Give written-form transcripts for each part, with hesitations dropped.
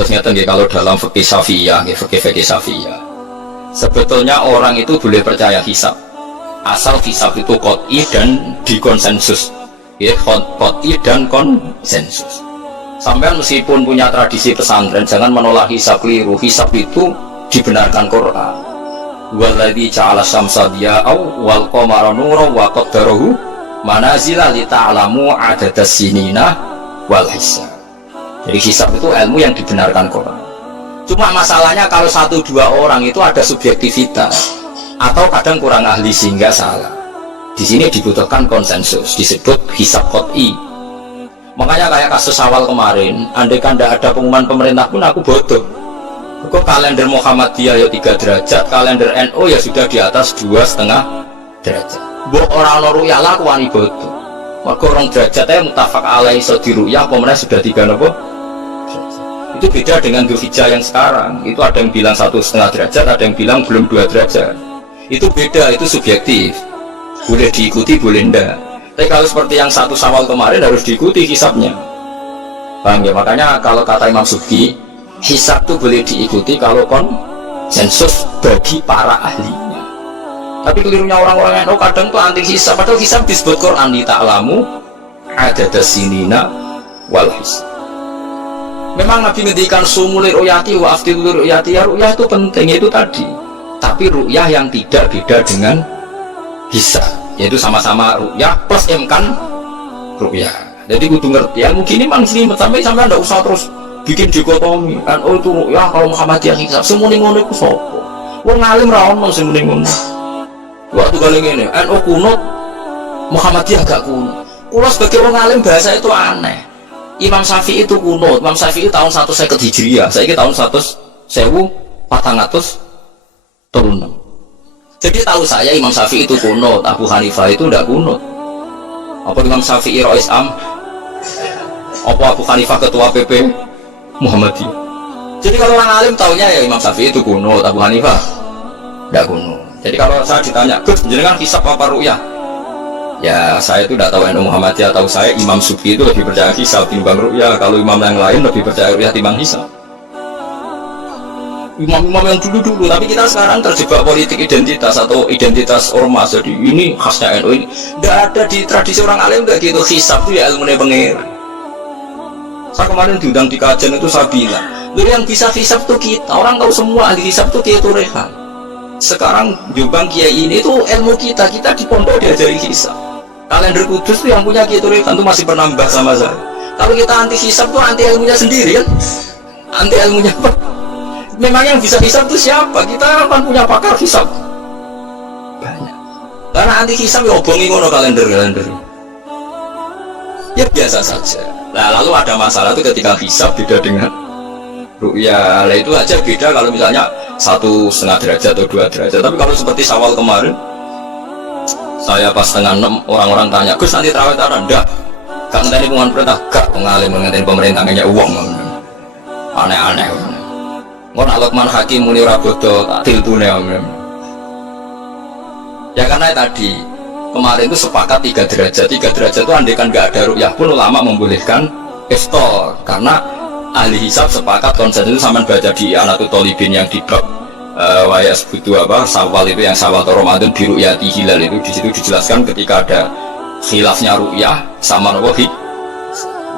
Terus ngeten nggih, kalau dalam fikih Syafi'iyah, nggih fikih Syafi'iyah, sebetulnya orang itu boleh percaya hisab asal hisab itu qot'i dan dikonsensus. Ya, qot'i dan konsensus. Sampai meskipun punya tradisi pesantren, jangan menolak hisab keliru. Hisab itu dibenarkan Quran. Walladzi ja'ala syamsa diya'au wal qamara nuran wa qaddarahu manazila li ta'lamu 'adadas sinina wal hisab. Jadi hisab itu ilmu yang dibenarkan Quran. Cuma masalahnya kalau 1-2 orang itu ada subjektivitas atau kadang kurang ahli sehingga salah. Di sini dibutuhkan konsensus, disebut hisab qot'i. Makanya kayak kasus awal kemarin, andai kan tidak ada pengumuman pemerintah pun aku bodoh. Kok kalender Muhammadiyah ya 3 derajat, kalender NU ya sudah di atas 2,5 derajat. Mbok orang ru'yah lah aku wani bodoh. Maka orang derajatnya mutafak alaih so di ru'yah, pemerintah sudah 3 nopo. Itu beda dengan Dzulhijjah yang sekarang. Itu ada yang bilang 1,5 derajat, ada yang bilang belum 2 derajat. Itu beda, itu subjektif. Boleh diikuti, boleh enggak. Tapi kalau seperti yang 1 Syawal kemarin harus diikuti hisabnya. Paham ya? Makanya kalau kata Imam Subki, hisab itu boleh diikuti kalau konsensus bagi para ahlinya. Tapi kelirunya orang-orang yang kadang tuh anti hisab. Padahal hisab disebut Quran, li ta'lamu 'adadas sinina wal hisab. Memang Nabi ngendikan sumuli ru'yati wa aftilu ru'yati, ya ru'yah itu penting, itu tadi. Tapi ru'yah yang tidak beda dengan hisab, yaitu sama-sama ru'yah plus imkan ru'yah. Jadi kudu ngerti, ya mungkin ini manusia sampai anda usah terus bikin dikotomi kan, oh itu ru'yah kalau Muhammadiyah hisab, semuanya ngono itu sopo. Wong ngalim ra ono semuanya ngono. Waktu kali ini, NU kunut, Muhammadiyah gak kunut. Kulo sebagai orang ngalim bahasa itu aneh. Imam Syafi'i itu kunut, Imam Syafi'i tahun 150 Hijriah, saya ini tahun 1400 Jadi tahu saya Imam Syafi'i itu kunut, Abu Hanifah itu tidak kunut. Apa Imam Syafi'i Rais Am? Apa Abu Hanifah ketua PP Muhammadiyah? Jadi kalau orang alim tahunya ya Imam Syafi'i itu kunut, Abu Hanifah tidak kunut. Jadi kalau saya ditanya, Gus, jenengan hisab apa ru'yah? Ya saya itu tidak tahu NU Muhammadiyah, tahu saya Imam Subki itu lebih percaya hisab timbang ru'yah. Kalau imam yang lain lebih percaya ru'yah timbang hisab. Imam-imam yang dulu-dulu, tapi kita sekarang terjebak politik identitas atau identitas ormas. Jadi ini khasnya NU, ini tidak ada di tradisi orang alim kayak gitu. Hisab itu ya ilmunya pengen. Saya kemarin diundang di kajian itu saya bilang, dulu yang bisa hisab itu kita, orang tahu semua ahli hisab itu Kiai Turehan. Sekarang Jombang Kiai ini itu ilmu kita di pondok diajari hisab. Kalender Kudus itu yang punya Kiai Turehan itu masih penambah sama saya. Kalau kita anti hisab itu anti ilmunya sendiri kan, anti ilmunya apa? Memang yang bisa hisab itu siapa? Kita kan punya pakar hisab banyak. Karena anti hisab ya obongi ngono kalender. Ya biasa saja. Nah lalu ada masalah itu ketika hisab beda dengan ru'yah. Nah itu aja beda kalau misalnya 1,5 derajat atau 2 derajat. Tapi kalau seperti Syawal kemarin, saya pas setengah 6 orang-orang tanya, Gus nanti tarawih-tarawih enggak? Gak ngenteni pengumuman perintah, gak pengalim ngenteni pemerintah ngenya uang. Aneh-aneh. Ngono Luqman Hakim muni ora bodo tak tiltune. Ya karena tadi kemarin itu sepakat 3 derajat. 3 derajat itu andaikan nggak ada ru'yah pun ulama membolehkan iftar, karena ahli hisab sepakat konsen itu. Sampai baca di Anatul Tolibin yang di bab wayas butuh apa Syawal itu, yang Syawal atau Ramadan di ru'yati hilal itu, di situ dijelaskan ketika ada khilafnya ru'yah sama wahid.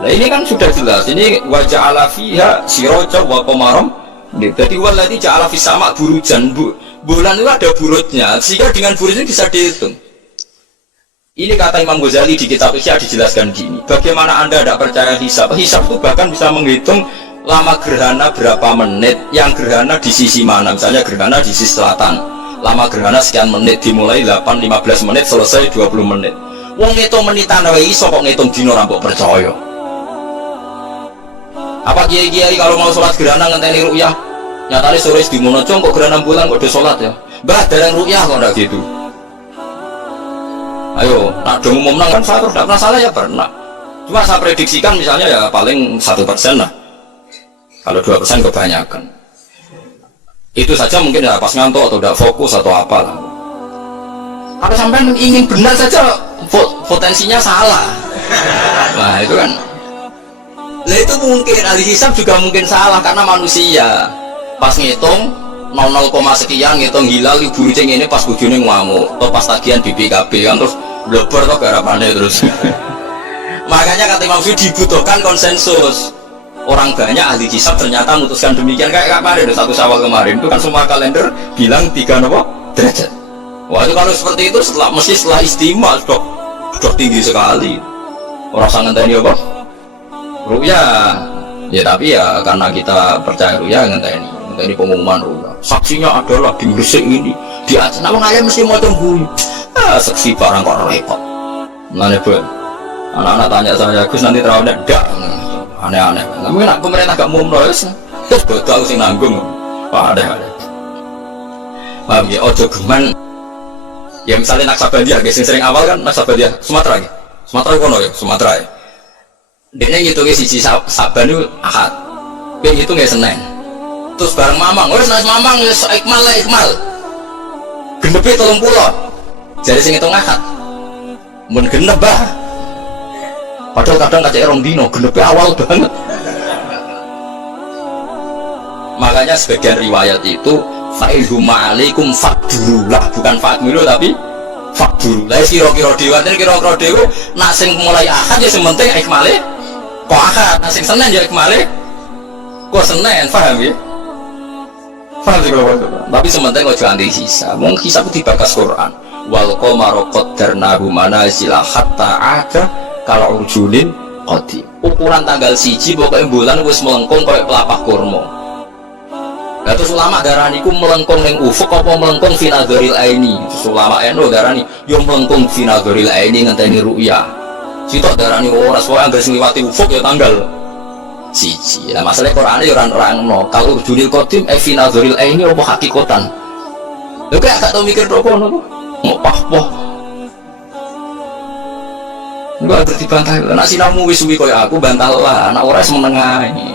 Nah ini kan sudah jelas, ini wajah ala fiha siroja wa komarom. Jadi waladhi ja'ala fis sama' burujan, bulan itu ada burutnya, sehingga dengan burut itu bisa dihitung. Ini kata Imam Ghazali di kitab Ihya dijelaskan gini, bagaimana anda tidak percaya hisab? Hisab itu bahkan bisa menghitung lama gerhana berapa menit, yang gerhana di sisi mana. Misalnya gerhana di sisi selatan, lama gerhana sekian menit, dimulai 8-15 menit, selesai 20 menit. Wong ngitung menitan wae iso kok ngitung dino ra mbok percaya. Apa kiai-kiai kalau mau sholat gerhana ngenteni ru'yah? Nyatane sore di Monocong kok gerhana bulan kok udah sholat ya? Mbah dereng ru'yah kok ndak gitu. Ayo, nak dong umum kan saya tidak pernah salah ya pernah. Cuma saya prediksikan misalnya ya paling 1% lah. Kalau 2% kebanyakan. Itu saja mungkin ya pas ngantuk atau tidak fokus atau apalah. Kalau sampai ingin benar saja potensinya salah. Nah itu kan. Lah itu mungkin ahli hisab juga mungkin salah karena manusia. Pas ngitung 00, sekian ngitung hilal ibu rucing ini pas bojone ngamuk atau pas tagihan BPKB kan terus bleber to garapane terus. Makanya kata Imam Syafi'i dibutuhkan konsensus. Orang banyak ahli hisab ternyata memutuskan demikian kayak kemarin 1 Syawal kemarin itu kan semua kalender bilang 3 derajat. Wah itu kalau seperti itu setelah istimewa sudah tinggi sekali. Orang sangat tadi apa? Ruya. Ya tapi ya karena kita percaya ruya ngenteni pengumuman ruya. Saksinya adalah di Gresik ini di atas. Nama ayam mesti mau tunggu. Saksi barang kok repot. Mana pun anak-anak tanya saya Gus nanti terawih enggak? Aneh-aneh. Mungkin pemerintah gak mau menulis. Terus betul sing nanggung. Wah ada. Paham ya? Ojo geman. Ya misalnya Naksabandiyah, guys, yang sering awal kan Naksabandiyah Sumatera ya. Sumatera kono ya, Sumatera ya. Dia ngitungnya siji Saban itu Ahad. Dia ngitungnya Senin. Terus bareng Mamang, wes nas Mamang wes ikmal. Genepe 30. Jadi sing ngitung Ahad. Mun genep bah. Padahal kadang kacek rong dino, genepe awal banget. Makanya sebagian riwayat itu fa'ilhuma alaikum fakdurulah, bukan fakmilu tapi fakdurulah. Kira-kira dewa dan kira-kira dewa nak sing mulai Ahad ya sementing ikmale kok Ahad, nak sing Senin ya ikmale kok Senin, paham ya? Paham sih kalau tapi sementing kok jangan dihisab. Mung hisab dibakas Quran wal qamara qaddarnahu manazila hatta ada kalau urjunin qadim. Ukuran tanggal 1 pokoknya bulan wis melengkung kayak pelapah kurma. Nah, terus ulama darani ku melengkung ning ufuk apa melengkung finadoril aini. Terus ulama eno darani yo melengkung finadoril aini ngenteni ru'ya. Sitok darani ora soal anggere liwati ufuk ya tanggal 1. Lah masalah Quran yo ora nerangno kalau urjunil qadim finadoril aini apa hakikatan. Lho gak tau mikir tok kono to. Mau pah-pah. Enggak ada dibantah. Nek sinamu wis suwi koyo aku bantah lah, nek ora semenengah ini.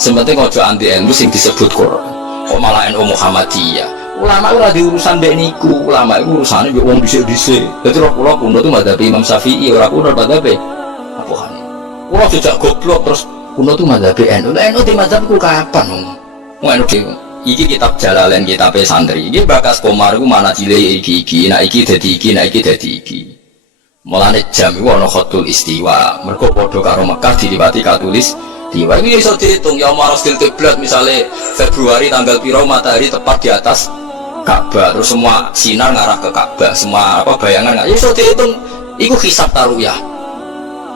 Sementing ojo anti ilmu sing disebut Quran. Kok malah NU Muhammadiyah. Ulama ora diurusan mbek niku, ulama iku urusane mbek wong dhisik-dhisik. Dadi roh kula kuno tuh madzhab Imam Syafi'i ora kuno madzhab Abu Hanifah. Kula jejak goblok terus kuno tuh madzhab NU. Lah NU di madzhabku kapan wong? Wong NU iki kitab Jalalain kitab santri. Iki bakas Komar iku mana cile iki, nek iki dadi iki, nek iki dadi iki. Mulane jam iku ana khatul istiwa. Mergo padha karo Mekah diliwati katulis Tiba ini bisa dihitung ya Marostil Qiblat misalnya Februari tanggal piro matahari tepat di atas Ka'bah terus semua sinar ngarah ke Ka'bah semua apa bayangan nggak ya bisa dihitung itu hisab taruyah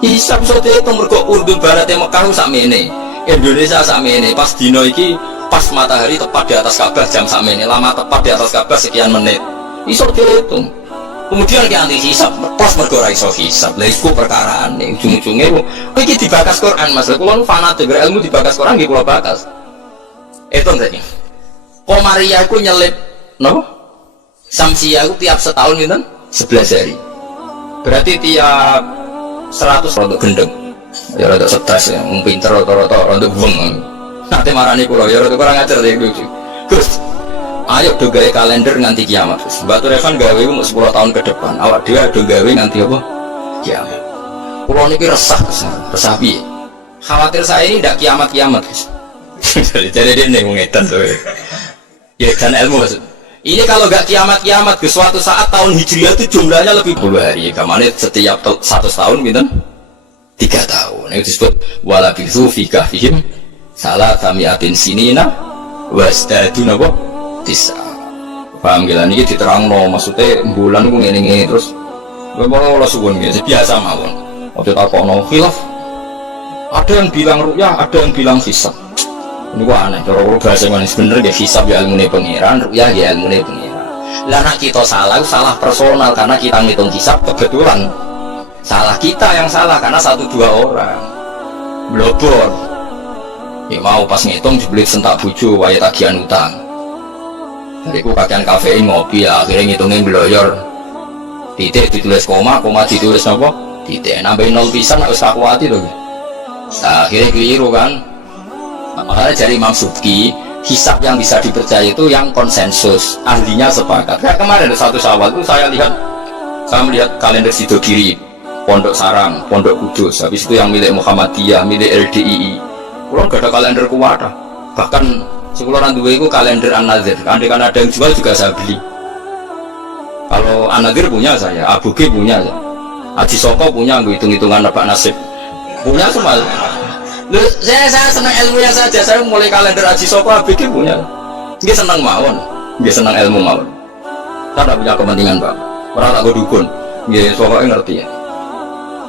hisab bisa dihitung mergo Urdun Barat Mekah sakmene Indonesia sakmene pas dino iki pas matahari tepat di atas Ka'bah jam sakmene lama tepat di atas Ka'bah sekian menit bisa dihitung. Kemudian kita anti hisab, pas bergora iso hisab, lah itu perkara nih, ujung-ujungnya ini dibakas Quran, mas. Kalau fanatik berilmu dibakas Quran, gak kalau bakas. Itu tadi. Komariah aku nyelip, no? Samsia aku tiap setahun gitu, 11 hari. Berarti tiap 100 rontok gendeng. Ya rontok stres ya, pinter rontok beng. Nanti marani kulo, ya rontok kurang ajar deh lucu. Terus. Ayo do gawe kalender nganti kiamat. Batu Revan gawe mau 10 tahun ke depan. Awak dia do gawe nganti apa? Kiamat. Kulo niki resah piye? Khawatir saya ini ndak kiamat-kiamat, Guys. Jadi dia nih mengetan tuh. Ya kan ilmu maksud. Ini kalau nggak kiamat-kiamat ke suatu saat tahun Hijriah itu jumlahnya lebih 10 hari. Kemana setiap 100 tahun gitu? 3 tahun. Itu disebut walabithu fi kahfihim salatamiatin sinina wasdaduna apa? Bisa paham gila ini diterangno maksudnya bulan aku ngene terus bagaimana Allah suwun gitu biasa mawon waktu takono khilaf ada yang bilang ru'yah ada yang bilang hisab ini gua aneh kalau bahasa mana sebenarnya hisab ya ilmu pengiran ru'yah ya ilmu pengiran lah nak kita salah personal karena kita ngitung hisab kebetulan salah kita yang salah karena 1-2 orang blobor ya mau pas ngitung dibeli sentak buju waya tagihan utang. Dariku kakean kafein ngopi ya, akhirnya ngitungin beloyor. Titik ditulis koma ditulis apa? Titik nambahin 0 pisan harus kakuati tuh. Nah, akhirnya keliru kan. Makanya dari Imam Subki, hisab yang bisa dipercaya itu yang konsensus, ahlinya sepakat. Kayak kemarin ada 1 Syawal itu saya melihat kalender Sidogiri Pondok Sarang, Pondok Kudus, habis itu yang milik Muhammadiyah, milik LDII. Kalau nggak ada kalender kuwata, bahkan sekolah dua itu kalender An-Nadir. Andai kan ada yang jual juga saya beli. Kalau An-Nadir punya saya, Abu G punya saya, Haji Soko punya, gue hitung-hitungan Pak Nasib punya semua. Saya senang ilmunya saja, saya mulai kalender Haji Soko, Abu G punya. Dia senang mawon, dia senang ilmu mawon. Saya tidak punya kepentingan Pak, orang tak gue dukun, dia pokoknya ngerti ya.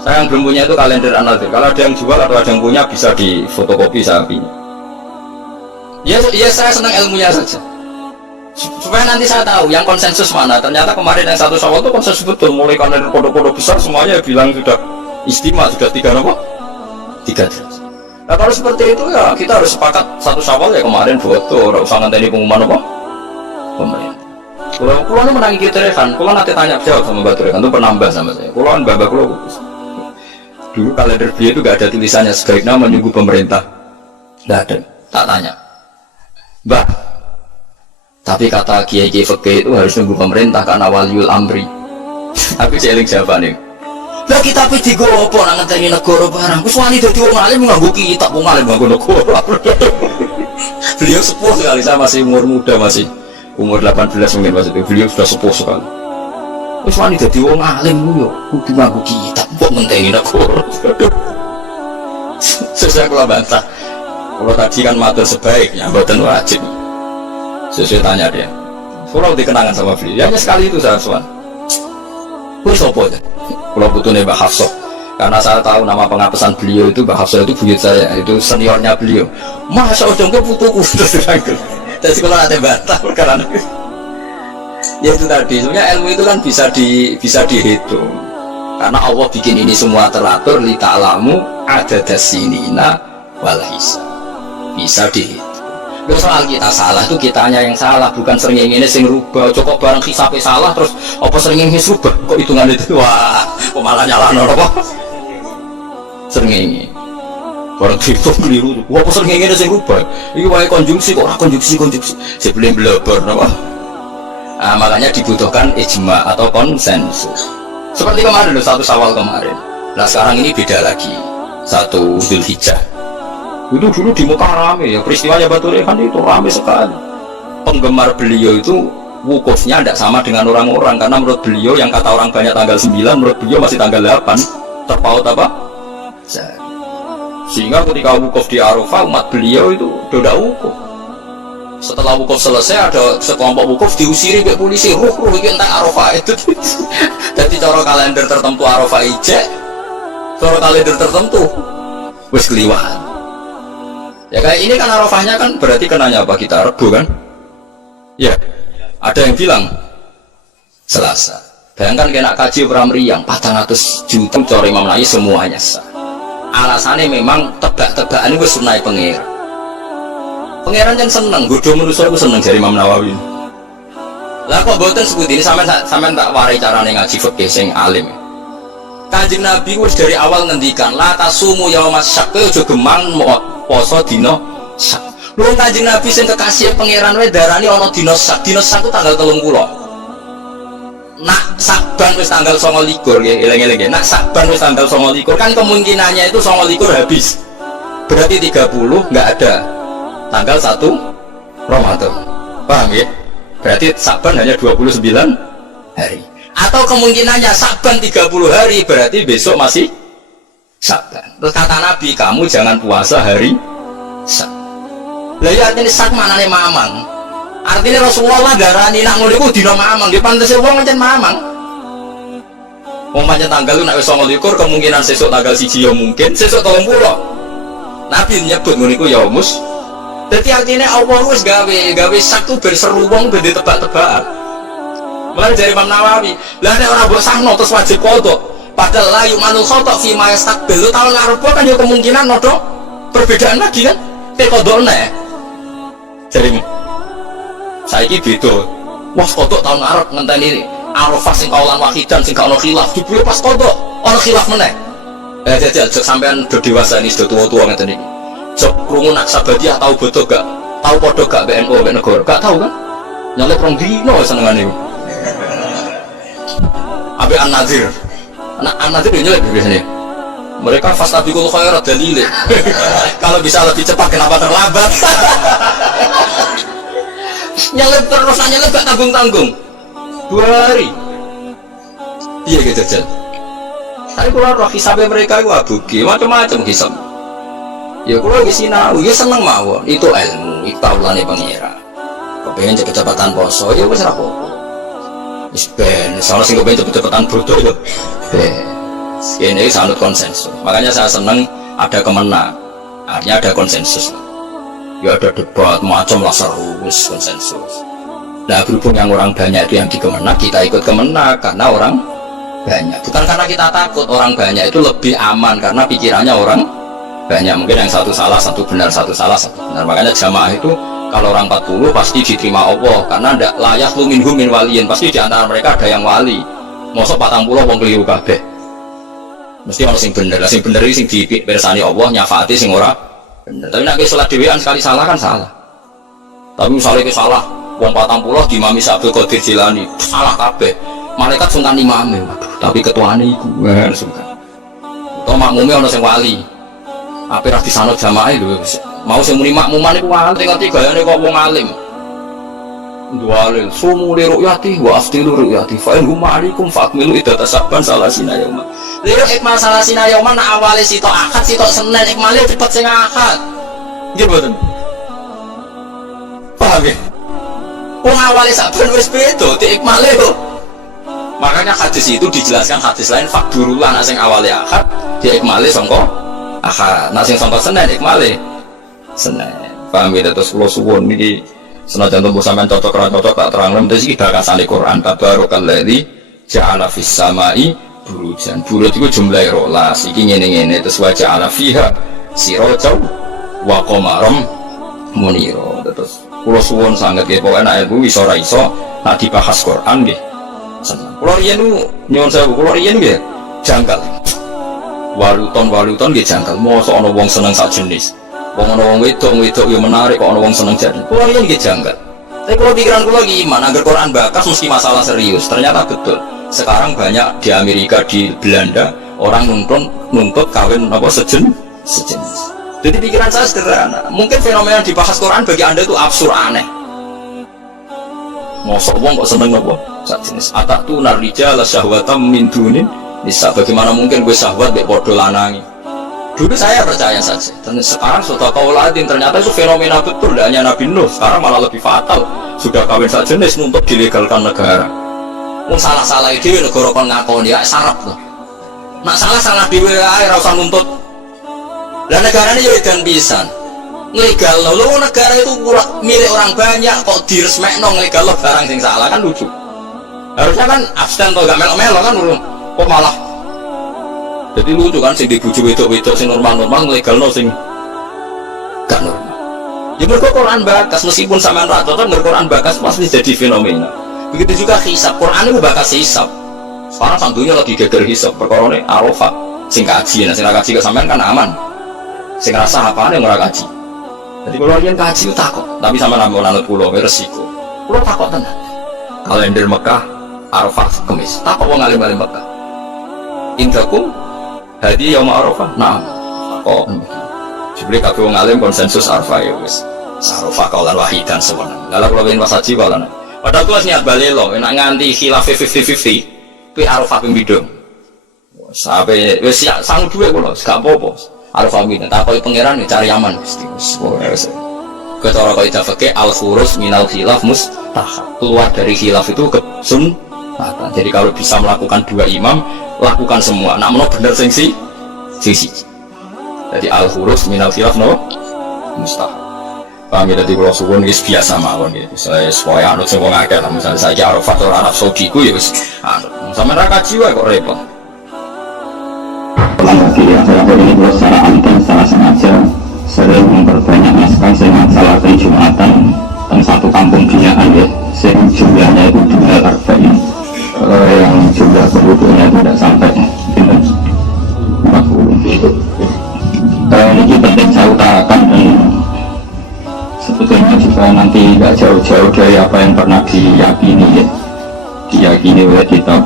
Saya yang belum punya itu kalender An-Nadir. Kalau ada yang jual atau ada yang punya bisa di fotokopi saya punya. Ya saya senang ilmunya saja. Supaya nanti saya tahu yang konsensus mana. Ternyata kemarin yang 1 Syawal itu konsensus betul. Mulai kalender pondok-pondok besar semuanya bilang sudah istimewa, sudah 3 apa? 3 derajat. Nah kalau seperti itu ya kita harus sepakat 1 Syawal ya kemarin foto. Tidak usah nganteni pengumuman apa? Pemerintah. Kalau menangi kita Rehan, kalau nanti tanya jawab sama Mbak Rehan itu penambah sama saya. Kalau Mbak kalau dulu kalender beliau itu gak ada tulisannya sebaiknya menunggu pemerintah. Tidak ada. Tak tanya, Mbak. Tapi kata Kiai Fakih itu harus nunggu pemerintah karena waliul amri. Aku celing jawabannya. Lah kita pilih gue apa nak ngenteni negara barang. Wis wani dadi wong alim nganggo kitab wong alim nganggo negara. Beliau sepuh sekali, saya masih umur muda, masih umur 18 mungkin waktu itu. Beliau sudah sepuh sekali. Wis wani dadi wong alim yo kudu nganggo kitab kok ngenteni negara. Sesuai kula bantah. Kalau tadi kan matur sebaiknya mboten wajib. Sesuai tanya dia. Kalau dikenangan sama beliau, hanya sekali itu saya soal. Wis opo ya? Kalau butuhnya Mbak Hafsah, karena saya tahu nama pengapesan beliau itu Mbak Hafsah itu buyut saya, itu seniornya beliau. Masa ujungnya putuku terus dirangkul. Jadi kalau nanti bantah karena ya itu tadi, sebenarnya ilmu itu kan bisa dihitung. Karena Allah bikin ini semua teratur li ta'lamu adadasinina wal hisab. Bisa dihitung. Loh soal kita salah itu kitanya yang salah, bukan sering ini sing rubah. Cukup barang hisapnya salah terus apa sering ini rubah kok hitungan itu wah kok malah nyalahno apa sering ini barang itu keliru wah apa sering ini sing rubah ini wae konjungsi kok ora konjungsi sebelum belabar apa. Nah, makanya dibutuhkan ijma atau konsensus seperti kemarin loh 1 Syawal kemarin. Nah sekarang ini beda lagi 1 Dzulhijjah. Itu dulu di Mekah rame ya, peristiwanya Batu Rehan itu rame sekali. Penggemar beliau itu wukufnya tidak sama dengan orang-orang, karena menurut beliau yang kata orang banyak tanggal 9, menurut beliau masih tanggal 8 terpaut apa? Sehingga ketika wukuf di Arafah umat beliau itu tidak wukuf. Setelah wukuf selesai ada sekelompok wukuf diusiri oleh polisi, ruh tentang Arafah itu. Jadi cara kalender tertentu Arafah ijek, cara kalender tertentu wis keliwaan. Ya kayak ini kan Arafahnya kan berarti kenanya apa kita Rebo kan? Ya, ada yang bilang Selasa. Bayangkan kena kaji Pramriyang 400 juta cari Imam Nawawi semuanya sah. Alasannya memang tebak-tebakan itu sunai pangeran. Pangeran yang seneng, godo manusia itu seneng dari Imam Nawawi. Lah kok boten sebut ini sampean tak warai carane ngaji fikih sing alim. Kanjeng Nabi wis dari awal ngendikan la tasumu yaumas syak aja gemang poso dina sak. Lu Kanjeng Nabi sing kekasih pangeran wae darani ana dina sak. Dina sak ku tanggal 30. Nak Saban wis tanggal 29 nggih, eling-eling nggih. Nak Saban wis tanggal 29 kan kemungkinannya itu 29 habis. Berarti 30 enggak ada. Tanggal 1 Ramadan. Paham ya? Berarti Saban hanya 29 hari. Atau kemungkinannya Saban 30 hari, berarti besok masih Saban. Terus kata Nabi, kamu jangan puasa hari Sak. Lah ya artinya sak manane mamang. Artinya Rasulullah darani nak ngono iku dina mamang, nggih pantese wong pancen mamang. Wong pancen tanggal nek wis 29 kemungkinan sesuk tanggal 1 ya mungkin, sesuk 30. Nabi nyebut ngono iku ya mus. Dadi artinya Allah wis gawe sak ku berseru wong ben ditebak-tebakan. Mulai dari Imam Nawawi, lah nek ora mbok sahno terus wajib qadha. Padahal la yu'manul khata' fi ma yastaqbil. Lu tahun ngarep kan ya kemungkinan nodo perbedaan lagi kan? Kayak kodokne. Jadi saiki beda. Wah, kodok tahun ngarep ngenteni Arafah sing kaulan wahidan sing gak ono khilaf. Dibule pas kodok ono khilaf meneh. Jadi sampean do dewasa ini sudah tua-tua ngeten iki. Jok krungu Naksabadiah tahu bodoh gak? Tahu podo gak BNO mek negara? Gak tahu kan? Nyalek rong dino senengane. Abe An-Nadir Anak-anak itu nyelip biasanya. Mereka fastabiqul khairat dalile. Kalau bisa lebih cepat kenapa terlambat? Nyelip terus nyelip gak tanggung-tanggung. 2 hari. Iya gitu aja. Tapi kalau roh hisabnya mereka itu abugi, macam-macam hisab. Ya kalau di sini, ya seneng mawon. Itu ilmu, itu taulane pengira. Kepengen cepet-cepetan poso, ya wis ra apa-apa. Wis ben, soalnya sing kepengen cepet-cepetan bodoh ya. Ini sangat konsensus. Makanya saya seneng ada kemenang. Artinya ada konsensus. Ya ada debat macam lah seru, konsensus. Nah berhubung yang orang banyak itu yang dikemenak, kita ikut kemenak karena orang banyak. Bukan karena kita takut, orang banyak itu lebih aman karena pikirannya orang banyak. Mungkin yang satu salah, satu benar, satu salah, satu benar. Makanya jamaah itu kalau orang 40 pasti diterima Allah karena tidak layak lu minhum min waliyin. Pasti di antara mereka ada yang wali. Mosok 40 wong keliru kabeh. Mesti orang sing bener. Lah sing bener iki sing dipirsani Allah nyafaati sing ora bener. Tapi nek salat dhewean sekali salah kan salah. Tapi misalnya salah wong 40 di Imam Abdul Qadir Jilani salah kabeh. Malaikat sungkan imame, waduh, tapi ketuane iku sungkan. Atau makmumnya ana sing wali. Ape ra disanut jamaah lho. Mau sing muni makmuman iku wali ngerti gayane kok wong alim. Dualil sumu li ru'yati wa aftilu ru'yati fa in hum alaikum fa'akmilu iddatasabban salasina yauma. Lha ikmal salasina yauma nak awale sitok akad sitok Senin ikmale cepet sing akad. Nggih mboten. Paham ya? Wong awale saben wis beda di ikmale kok. Makanya hadis itu dijelaskan hadis lain fakdurulah nak sing awale akad di ikmale sangka akad. Nak sing sangka Senin ikmale Senin. Paham ya? Terus kula suwun niki senajan tempo sampean cocok tak terang terus iki bakasane Quran tabarakalladzi ja'ala fis samai burujan. Buruj iku jumlahe 12. Iki ngene-ngene terus wa ja'ala fiha sirajan wa qamaram munira. Terus kula suwun sanget nggih pokoke nek ilmu iso ora iso nek dibahas Quran nggih. Seneng. Kula riyen nyuwun sewu kula riyen nggih janggal. Waluton nggih janggal. Mosok ana wong seneng sak jenis. Wong ana wong wedok yo menarik kok ana wong seneng jadi. Kula riyen nggih janggal. Tapi kalau pikiran kula iman agar Quran bakas mesti masalah serius. Ternyata betul. Sekarang banyak di Amerika, di Belanda orang nuntut kawin apa sejenis. Jadi pikiran saya sederhana. Mungkin fenomena yang dibahas Quran bagi Anda itu absurd aneh. Mosok wong kok seneng apa? Sejenis. Atatu narrijala syahwatam min dunin nisa. Bagaimana mungkin gue syahwat mbek padha lanangi? Dulu saya percaya saja. Dan sekarang sudah kauladin ternyata itu fenomena betul. Tidak hanya Nabi Nuh. Sekarang malah lebih fatal. Sudah kawin sejenis nuntut dilegalkan negara. Mau salah-salah ide negara kon ngakoni ya sarap loh. Nak salah dewe ae ora usah nuntut. Lah negarane yo edan pisan. Legal lho negara itu milik orang banyak kok diresmekno legal barang sing salah kan lucu. Harusnya kan abstain to gak melo-melo kan urung. Kok malah jadi lucu kan sing dibujuk wedok-wedok sing normal-normal legalno sing gak normal. Ya mergo Quran bakas meskipun sampean ra cocok Quran bakas pasti jadi fenomena. Begitu juga hisab, Quran itu bakas hisab. Sekarang santunya lagi geger hisab, perkara ini Arafah sing kaji, nah sing kaji ke sampean kan aman. Sing rasa apaan yang ora kaji. Jadi kalau yang kaji itu takut, tapi sama nambah lanut pulau resiko. Pulau takut tenan. Kalender Mekah, Arafah Kemis. Takut wong alim-alim Mekah. Indakum hadi yaum Arafah. Nah, takut. Jebule kabeh wong alim konsensus Arafah ya wis. Arafah kaulan wahidan sewenang. Kalau kalau ingin wasaji kaulan. Padahal tuh niat balik loh, enak nganti khilaf 50-50, tapi Arafah pembidung. Sampai wes sanggup dua kalau, gak apa-apa. Arafah pembidung, tak kau pangeran cari aman. Ketora kau itu pakai al-khurus minal khilaf mustahab. Keluar dari khilaf itu ke sunnah. Jadi kalau bisa melakukan dua imam, lakukan semua. Nak menurut bener sengsi. Jadi al-khurus minal khilaf no mustahab. Kami dari Pulau Suwon itu biasa mawon gitu. Saya supaya anut semua ngakeh lah. Misalnya saya Arafah atau Arab Saudi ku ya wis anut. Sama neraka jiwa kok repot. Lagi ya, saya ini kalau secara anten, secara sengaja sering memperbanyak naskah saya salah satu Jumatan dan satu kampung binaan ya. Saya jumlahnya itu jumlah arba'in. Yang jumlah penduduknya tidak sampai 40 itu. Ini penting saya utarakan dan sebetulnya juga nanti tidak jauh-jauh dari apa yang pernah diyakini ya. Diyakini oleh kitab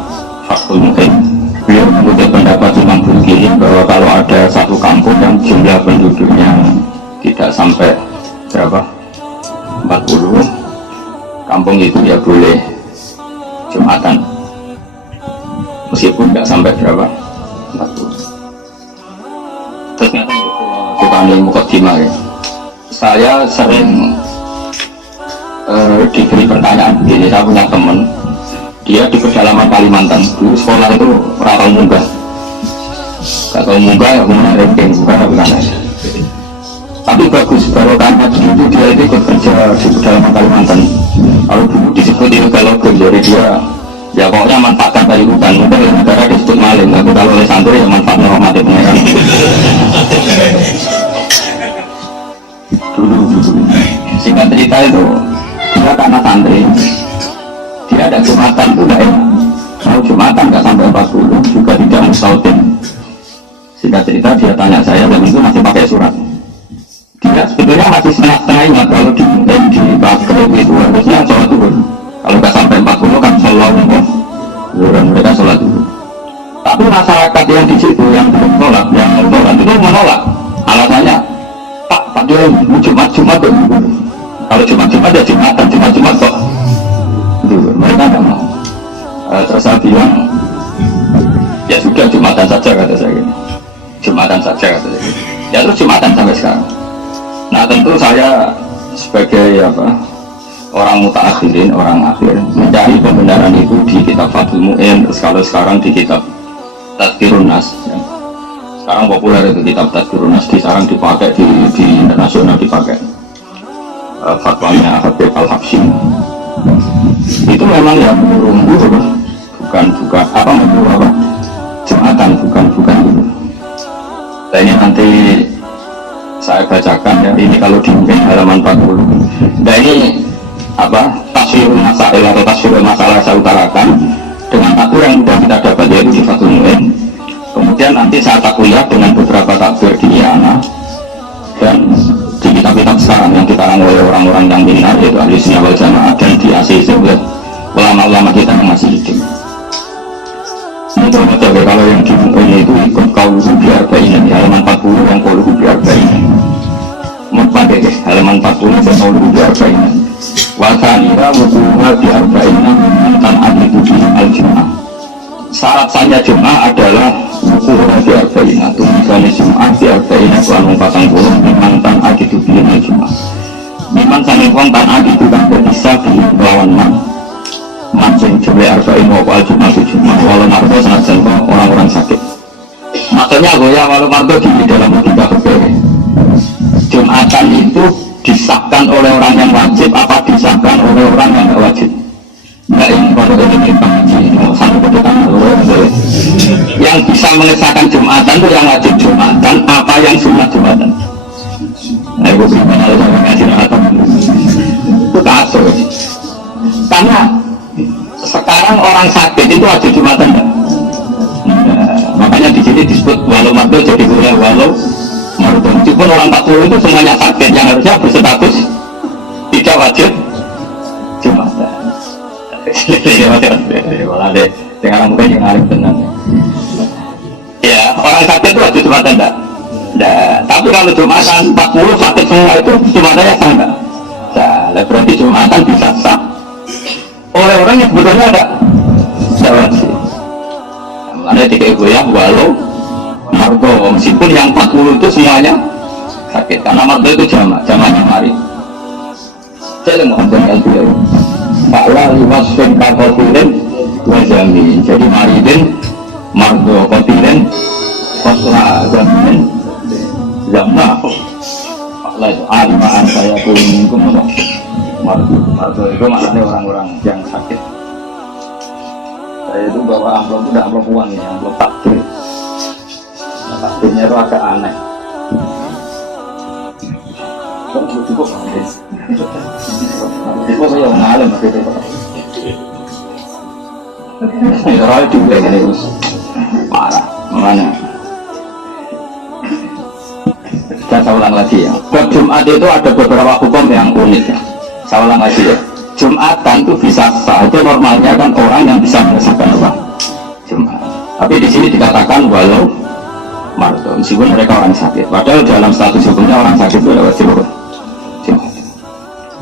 Fathul Mu'in beliau mengutip pendapat Imam Burki bahwa kalau ada satu kampung yang jumlah penduduknya tidak sampai berapa 40, kampung itu ya boleh Jumatan meskipun tidak sampai berapa 40. Terus kita nih mukadimah ya, saya sering diberi pertanyaan begini. Saya punya teman, dia di pedalaman Kalimantan, dulu sekolah itu ratau munggah, gak tau munggah ya kemudian ranking bukan apa aja. Tapi bagus kalau karena dulu dia itu ikut kerja di pedalaman Kalimantan. Kalau dulu disebut itu kalau jadi dia ya pokoknya manfaatkan dari hutan. Mungkin oleh negara disebut maling, tapi kalau oleh santri ya manfaatnya rahmati pengeran. Dulu singkat cerita itu dia karena santri, dia ada Jumatan itu tidak enak. Kalau Jumatan nggak sampai 40 juga tidak mustautin. Singkat cerita dia tanya saya, dan itu masih pakai surat. Dia sebetulnya masih setengah-setengah ingat kalau di Baskro itu harusnya sholat dulu. Kalau nggak sampai 40 kan sholat dulu, mereka sholat dulu. Tapi masyarakat yang di situ yang belum sholat, yang sholat itu menolak. Alasannya, Pak dia Jumat kok. Kalau Jumat ya Jumat kok. Mereka tidak mau. Terus saya bilang, ya sudah Jumatan saja kata saya gitu. Jumatan saja kata saya gitu. Ya terus Jumatan sampai sekarang. Nah tentu saya sebagai orang mutaakhirin, orang akhir, mencari pembenaran itu di kitab Fathul Mu'in. Terus kalau sekarang di kitab Tadhkirun Nas ya. Sekarang populer itu kitab Tadhkirun Nas, sekarang dipakai di internasional dipakai. Fatwanya Habib Al-Habsyi itu memang ya bukan Jumatan bukan itu. Nah ini nanti saya bacakan ya, ini kalau di halaman 40. Nah ini tasfirul masail atau tasfirul masalah saya utarakan dengan takbir yang sudah kita dapat yaitu di Fathul Mu'in. Kemudian nanti saya takwiyah dengan beberapa takbir di Iyana dan di kitab-kitab sekarang yang dikarang oleh orang-orang yang benar yaitu ahli sunnah wal jamaah dan di ACC oleh ulama-ulama kita yang masih hidup. Ini kalau yang di Mu'in itu ikut qauluhu bi'arba'in di halaman 40 yang qauluhu bi'arba'in. Mutbah deh halaman 40 dan qauluhu bi'arba'in. Wasanira wukuha bi'arba'in tan adidu di al-jum'ah. Syarat sahnya Jum'ah adalah wukuha bi'arba'in atau misalnya Jum'ah bi'arba'in selama 40 memang tan adidu di al-jum'ah. Memang sangat tan adidu kan bisa melawan mancing jumlah arba'in wawal Jum'ah itu Jum'ah walau marto sangat jangka orang-orang sakit. Maksudnya goya walau marto di dalam logika berbeda. Jum'atan itu disahkan oleh orang yang wajib apa disahkan oleh orang yang tidak wajib. Nah ini kalau ini satu kedutaan yang bisa mengesahkan Jum'atan itu yang wajib Jum'atan apa yang sunnah Jum'atan. Nah itu bagaimana kalau saya mengaji Jum'atan itu kasus karena sekarang orang sakit itu wajib Jumatan kan? Makanya di sini disebut walau mardo jadi boleh walau mardo. Meskipun orang 40 itu semuanya sakit yang harusnya berstatus tidak wajib Jumatan. Malah deh, sekarang mungkin yang alim tenang. Ya orang sakit itu wajib Jumatan enggak? Tapi kalau Jumatan 40 sakit semua itu Jumatannya sah enggak? Nah, berarti Jumatan bisa sah oleh orang yang sebetulnya ada wajib. Ada tiga goyah walau margo meskipun yang 40 itu semuanya sakit karena margo itu jamaknya mari. Saya mau menjelaskan beliau. Faklah liwasfin kakotilen wajamin. Jadi maridin margo kotilen kotla jamin jamna. Faklah itu alimaan saya kulingkum margo itu maknanya orang-orang yang sakit. Saya itu bawa amplop itu tidak amplop uang ya, amplop takbir. Nah, takbirnya itu agak aneh. Kok cukup guys? Itu saya ngalim begitu. Roy juga ini Gus, parah, makanya. Saya ulang lagi ya. Bab Jumat itu ada beberapa hukum yang unik ya. Saya ulang lagi ya. Jumatan itu bisa sah, itu normalnya kan orang yang bisa merasakan apa? Jumat. Tapi di sini dikatakan walau marto, meskipun mereka orang sakit. Padahal dalam status hukumnya orang sakit itu ada wajib jihad.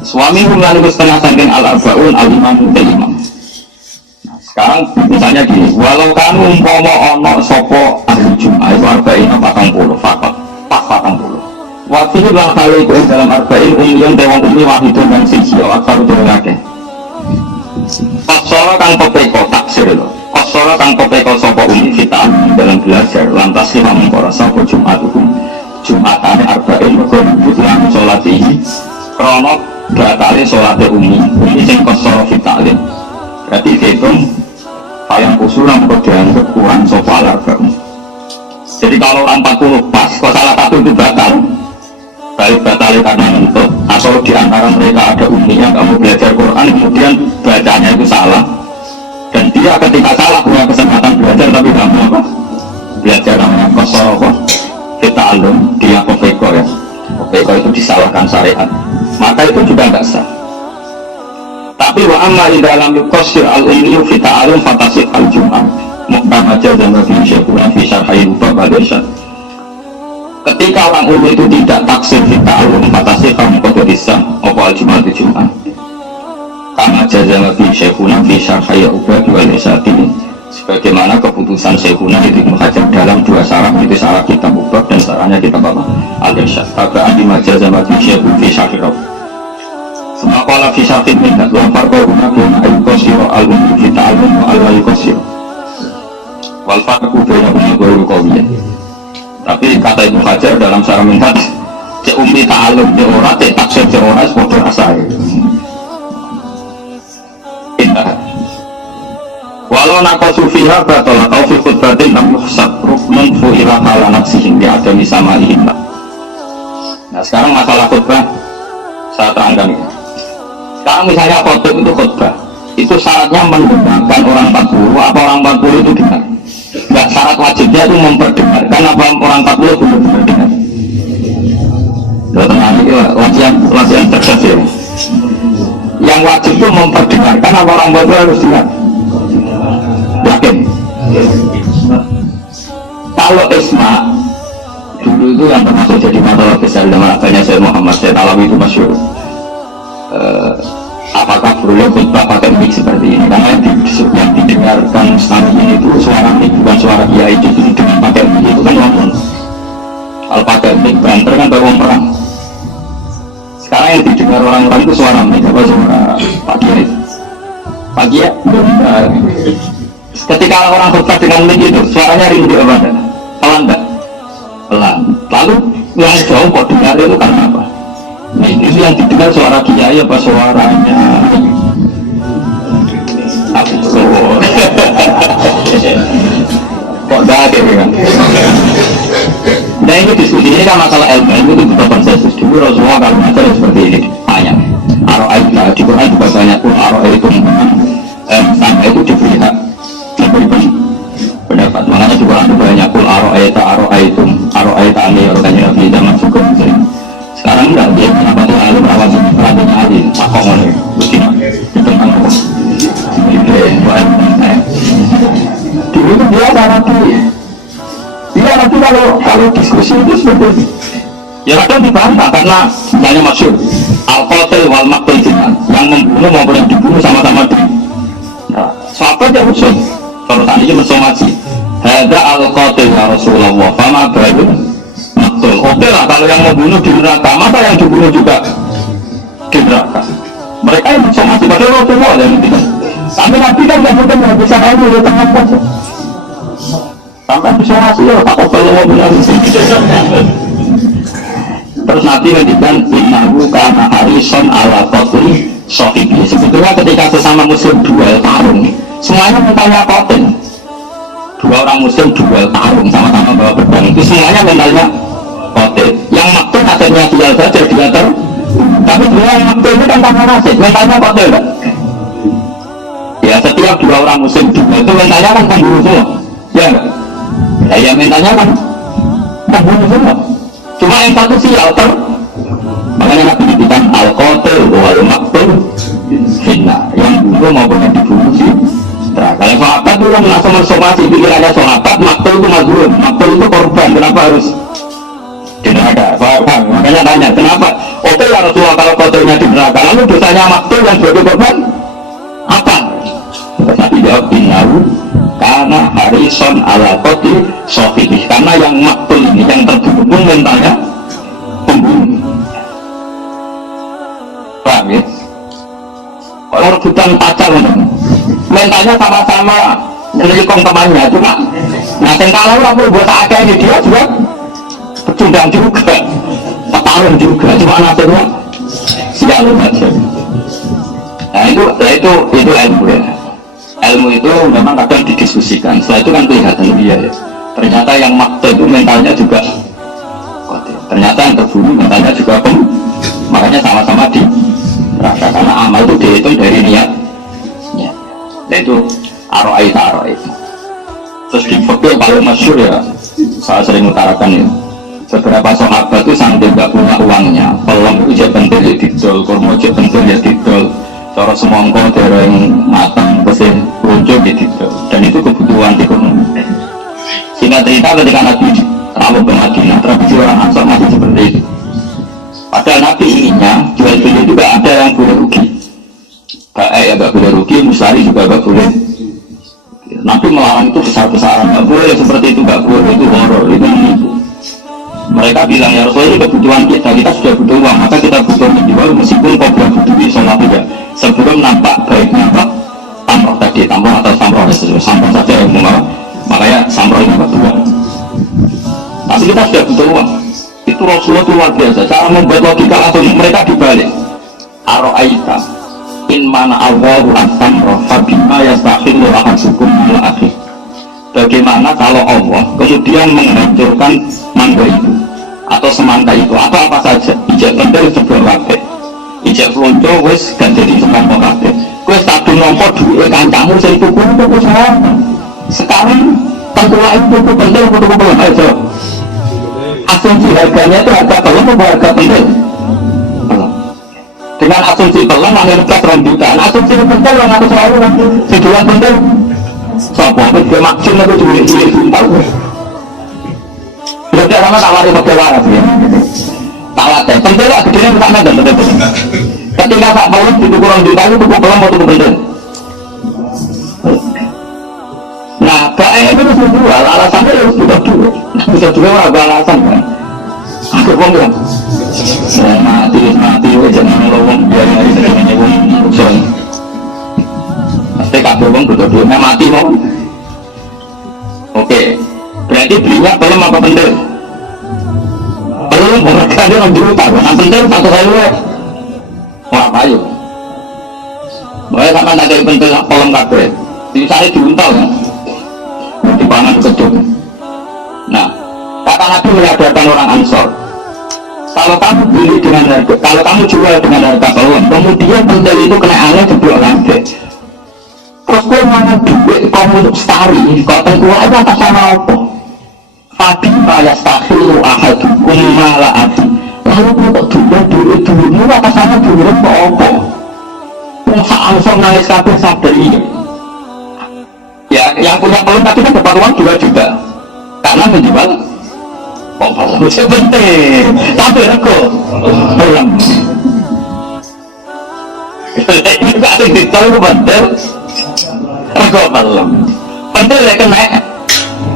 Suami lalu setengah saking al-arbaun al-imam dan imam. Nah, sekarang misalnya gini, walau kamu umpama ono sopo ahli jum'ah itu arba'in 40 fakot, pas 40. Waktu itu dalam kali itu dalam arba'in umiyun tewang umi wahidun dan siji akar itu lagi. Kosoro kang pepeko taksir loh. Kosoro kang pepeko sopo umi fitan dalam belajar lantas lima mengkora sopo jum'at hukum jum'atane arba'in berkebutuhan sholat ini krono batale sholatnya umi sing kosoro fitalin berarti dihitung payang usulan kok dianggap kurang sopo al-arba'in. Jadi kalau orang 40 pas kok salah satu itu batal baik batalnya karena untuk atau diantara mereka ada uminya kamu belajar Quran kemudian bacanya itu salah dan dia ketika salah punya kesempatan belajar tapi nggak mau apa belajar namanya kosoro kita alum dia kopeko ya kopeko itu disalahkan syariat maka itu juga nggak sah. Tapi wa amma di dalam yukosir al-ummiyu fita alum fatasik al-jum'ah muqtamaja dan nabi syekhuna fi syarhayin babadeshat. Ketika orang umum itu tidak taksir fita alum fatasik kamu kododisa apa al-jum'ah itu jum'ah kama jaza nabi syekhuna fi syarhayin babadeshat ini sebagaimana keputusan syekhuna itu menghajar dalam dua syarah itu syarah kitab ubah dan syarahnya kitab apa al-irsyad tabaan di majaza nabi syekhuna fi syarhayin semua kala fi syarhayin minat wa farqa guna ayukosiro al-umum fita alum wa al-ayukosiro wal farqu bainahuma ghairu qawiyyin. Tapi kata Ibnu Hajar dalam syarah minhaj cek ummi ta'alum cek ora cek taksir cek ora padha asahe. Walau naqasu fiha batala aw fi khutbatin lam yuhsab ruknun fu ila hala nafsihi bi adami sama'ihim. Nah, sekarang masalah khutbah saya terangkan ini. Sekarang misalnya khutbah itu khutbah itu syaratnya mendengarkan orang 40 apa orang 40 itu dengar. Enggak, syarat wajibnya itu memperdengarkan apa orang 40 belum mendengar. Teman ini latihan cerdas ya. Yang wajib itu memperdengarkan apa orang 40 harus dengar. Yakin? Kalau isma dulu itu yang termasuk jadi masalah besar dalam adanya Syekh Muhammad Syekh Alawi itu masyhur. Apakah boleh khutbah pakai mic seperti ini? Karena yang didengarkan selama ini itu suara mic bukan suara kiai itu dengan pakai mic itu kan ngomong. Kalau pakai mic banter kan baru perang. Sekarang yang didengar orang-orang itu suara mic apa suara Pak Kiai? Pak Kiai? Ketika orang khutbah dengan mic itu suaranya rindu apa enggak? Pelan enggak? Pelan. Lalu yang jauh kok dengar itu karena apa? Nah, itu yang didengar suara kiai apa suaranya aku kok dake kan. Nah ini diskusi ini kan masalah ilmu itu butuh konsensus. Dulu Rasulullah kalau ngajar seperti ini tanya aro'aita di Quran juga banyak pun aro'aitum sampai itu diberi hak diberi pendapat makanya di Quran juga banyak pun aro'aita ini orangnya Nabi zaman cukup sekarang enggak dia kenapa tuh lalu merawat perhatiannya Ali takok oleh begini di depan aku dulu itu dia nanti kalau diskusi itu seperti ya kadang dibantah karena misalnya maksud al-qatil wal maqtul jinan yang membunuh maupun yang dibunuh sama-sama nah, sahabat yang usul kalau tadi mensomasi hadza al-qatil ya Rasulullah fama baru betul, oke lah kalau yang membunuh di neraka, maka yang dibunuh juga di neraka. Mereka yang mensomasi, padahal Rasulullah yang tidak. Tapi Nabi kan tidak mungkin yang bisa kamu di tengah pos. Sampai mensomasi ya, tak kalau benar. Terus Nabi ngendikan innahu kana harison ala qatli sahibi. Sebetulnya ketika sesama muslim duel tarung, semuanya mentalnya qatil. Dua orang muslim duel tarung sama-sama bawa pedang itu semuanya mentalnya qatil. Yang maktub akhirnya jual saja dia ter. Tapi dua yang maktub itu kan tanpa nasib, mentalnya qatil kan? Ya setiap dua orang muslim duel itu mentalnya kan pembunuh semua, ya enggak? Ya mentalnya kan pembunuh semua. Cuma yang satu sial ter. Makanya Nabi dikatakan al-qatil wal maqtul finnar. Yang bunuh maupun yang dibunuh sih. Nah, kalau sahabat itu kan langsung mensomasi pikirannya sahabat, maktul itu mazlum, maktul itu korban, kenapa harus di neraka? Paham? Makanya tanya, kenapa? Oke ya Rasulullah kalau kotornya di neraka, lalu dosanya maktul yang sebagai korban apa? Nabi jawab, innahu karena harison ala qotli sohibih, karena yang maktul ini, yang terhubung mentalnya pembunuh. Paham ya? Kalau rebutan pacar mentalnya sama-sama menyekong temannya, cuma nah yang kalah aku buat akeh ini dia juga pecundang juga, petarung juga, cuma nasibnya sialun aja. Nah itu ilmu ya. Ilmu itu memang kadang didiskusikan, setelah itu kan kelihatan dia ya. Ternyata yang maktul itu mentalnya juga ternyata yang terbunuh mentalnya juga makanya sama-sama di rasa, karena amal itu dihitung dari niat ya. Dan itu aro'aita. Terus di fikih paling masyhur ya, saya sering utarakan ya, beberapa sahabat itu sampai gak punya uangnya, pelem itu aja pentil ya didol, kurma aja pentil ya didol, cara semongko daerah yang matang bersih luncur ya didol, dan itu kebutuhan ekonomi. Sehingga cerita ketika Nabi rawuh ke Madinah, tradisi orang Ansor masih seperti itu. Padahal Nabi inginnya jual beli juga ada yang boleh rugi, gak boleh rugi, mustahil juga gak boleh. Nabi melarang itu besar-besaran, gak boleh seperti itu, gak boleh, itu horor, itu menipu. Mereka bilang ya Rasulullah ini kebutuhan kita sudah butuh uang, maka kita butuh menjual meskipun kau belum butuh sholat ya, sebelum nampak baiknya apa tamroh tadi, tamroh atau samroh saja yang mengapa, makanya samroh itu butuh uang. Tapi kita sudah butuh uang. Itu Rasulullah itu luar biasa, cara membuat logika langsung mereka dibalik. Aro'aita in mana Allahu as-samra fabima yastakhillu ahadukum ala akhir. Bagaimana kalau Allah kemudian menghancurkan mangga itu atau semangka itu atau apa saja, ijak pentil sebuah kabeh, ijak pelonco wis gak jadi semangka kabeh, wis tak nompo duwe kancamu sing tuku sekarang tengkulak itu tuku pentil aja. Asumsi harganya itu harga pelem atau harga pentil? Dengan asumsi pelem langit plus rambutan, asumsi pentil yang aku selalu sejuan pentil sopo aku juga maksim aku juga sumpah berarti orang tawari pakai waras ya tawar teh, pentil lah gedenya kita kan dan ketika tak pelem itu kurang juta itu tuku pelem atau tuku pentil. Nah kayaknya itu harus menjual, alasannya harus butuh duit, bisa juga ada alasan kan. Aku pun bilang mati jangan ngomong biar nyari sebenarnya ngomong pasti kabel ngomong butuh duit, mati mau. Oke, berarti belinya pelem apa pentil? Pelem harganya 6 juta, nah pentil 1.000. Wah payu boleh sama ada pentil pelem kabel misalnya diuntal kan di pangan keduk. Nah kata Nabi menyadarkan orang Ansor, kalau kamu beli dengan harga, kalau kamu jual dengan harga pelem, kemudian pentil itu kena angin jeblok lagi, terus kau mana duit kamu lestari, kau tengkulah itu atas sama apa? Fadi bayas takhiru ahadukum mala adi, lalu kau jual duitmu atas sama duit apa? Masa Ansor nangis kabeh sadar ini. Ya, yang punya pelem tapi kan dapat uang 2 juta karena menjual pelem itu penting, tapi rego pelem ini gak ada detail pentil rego pelem pentil ya kena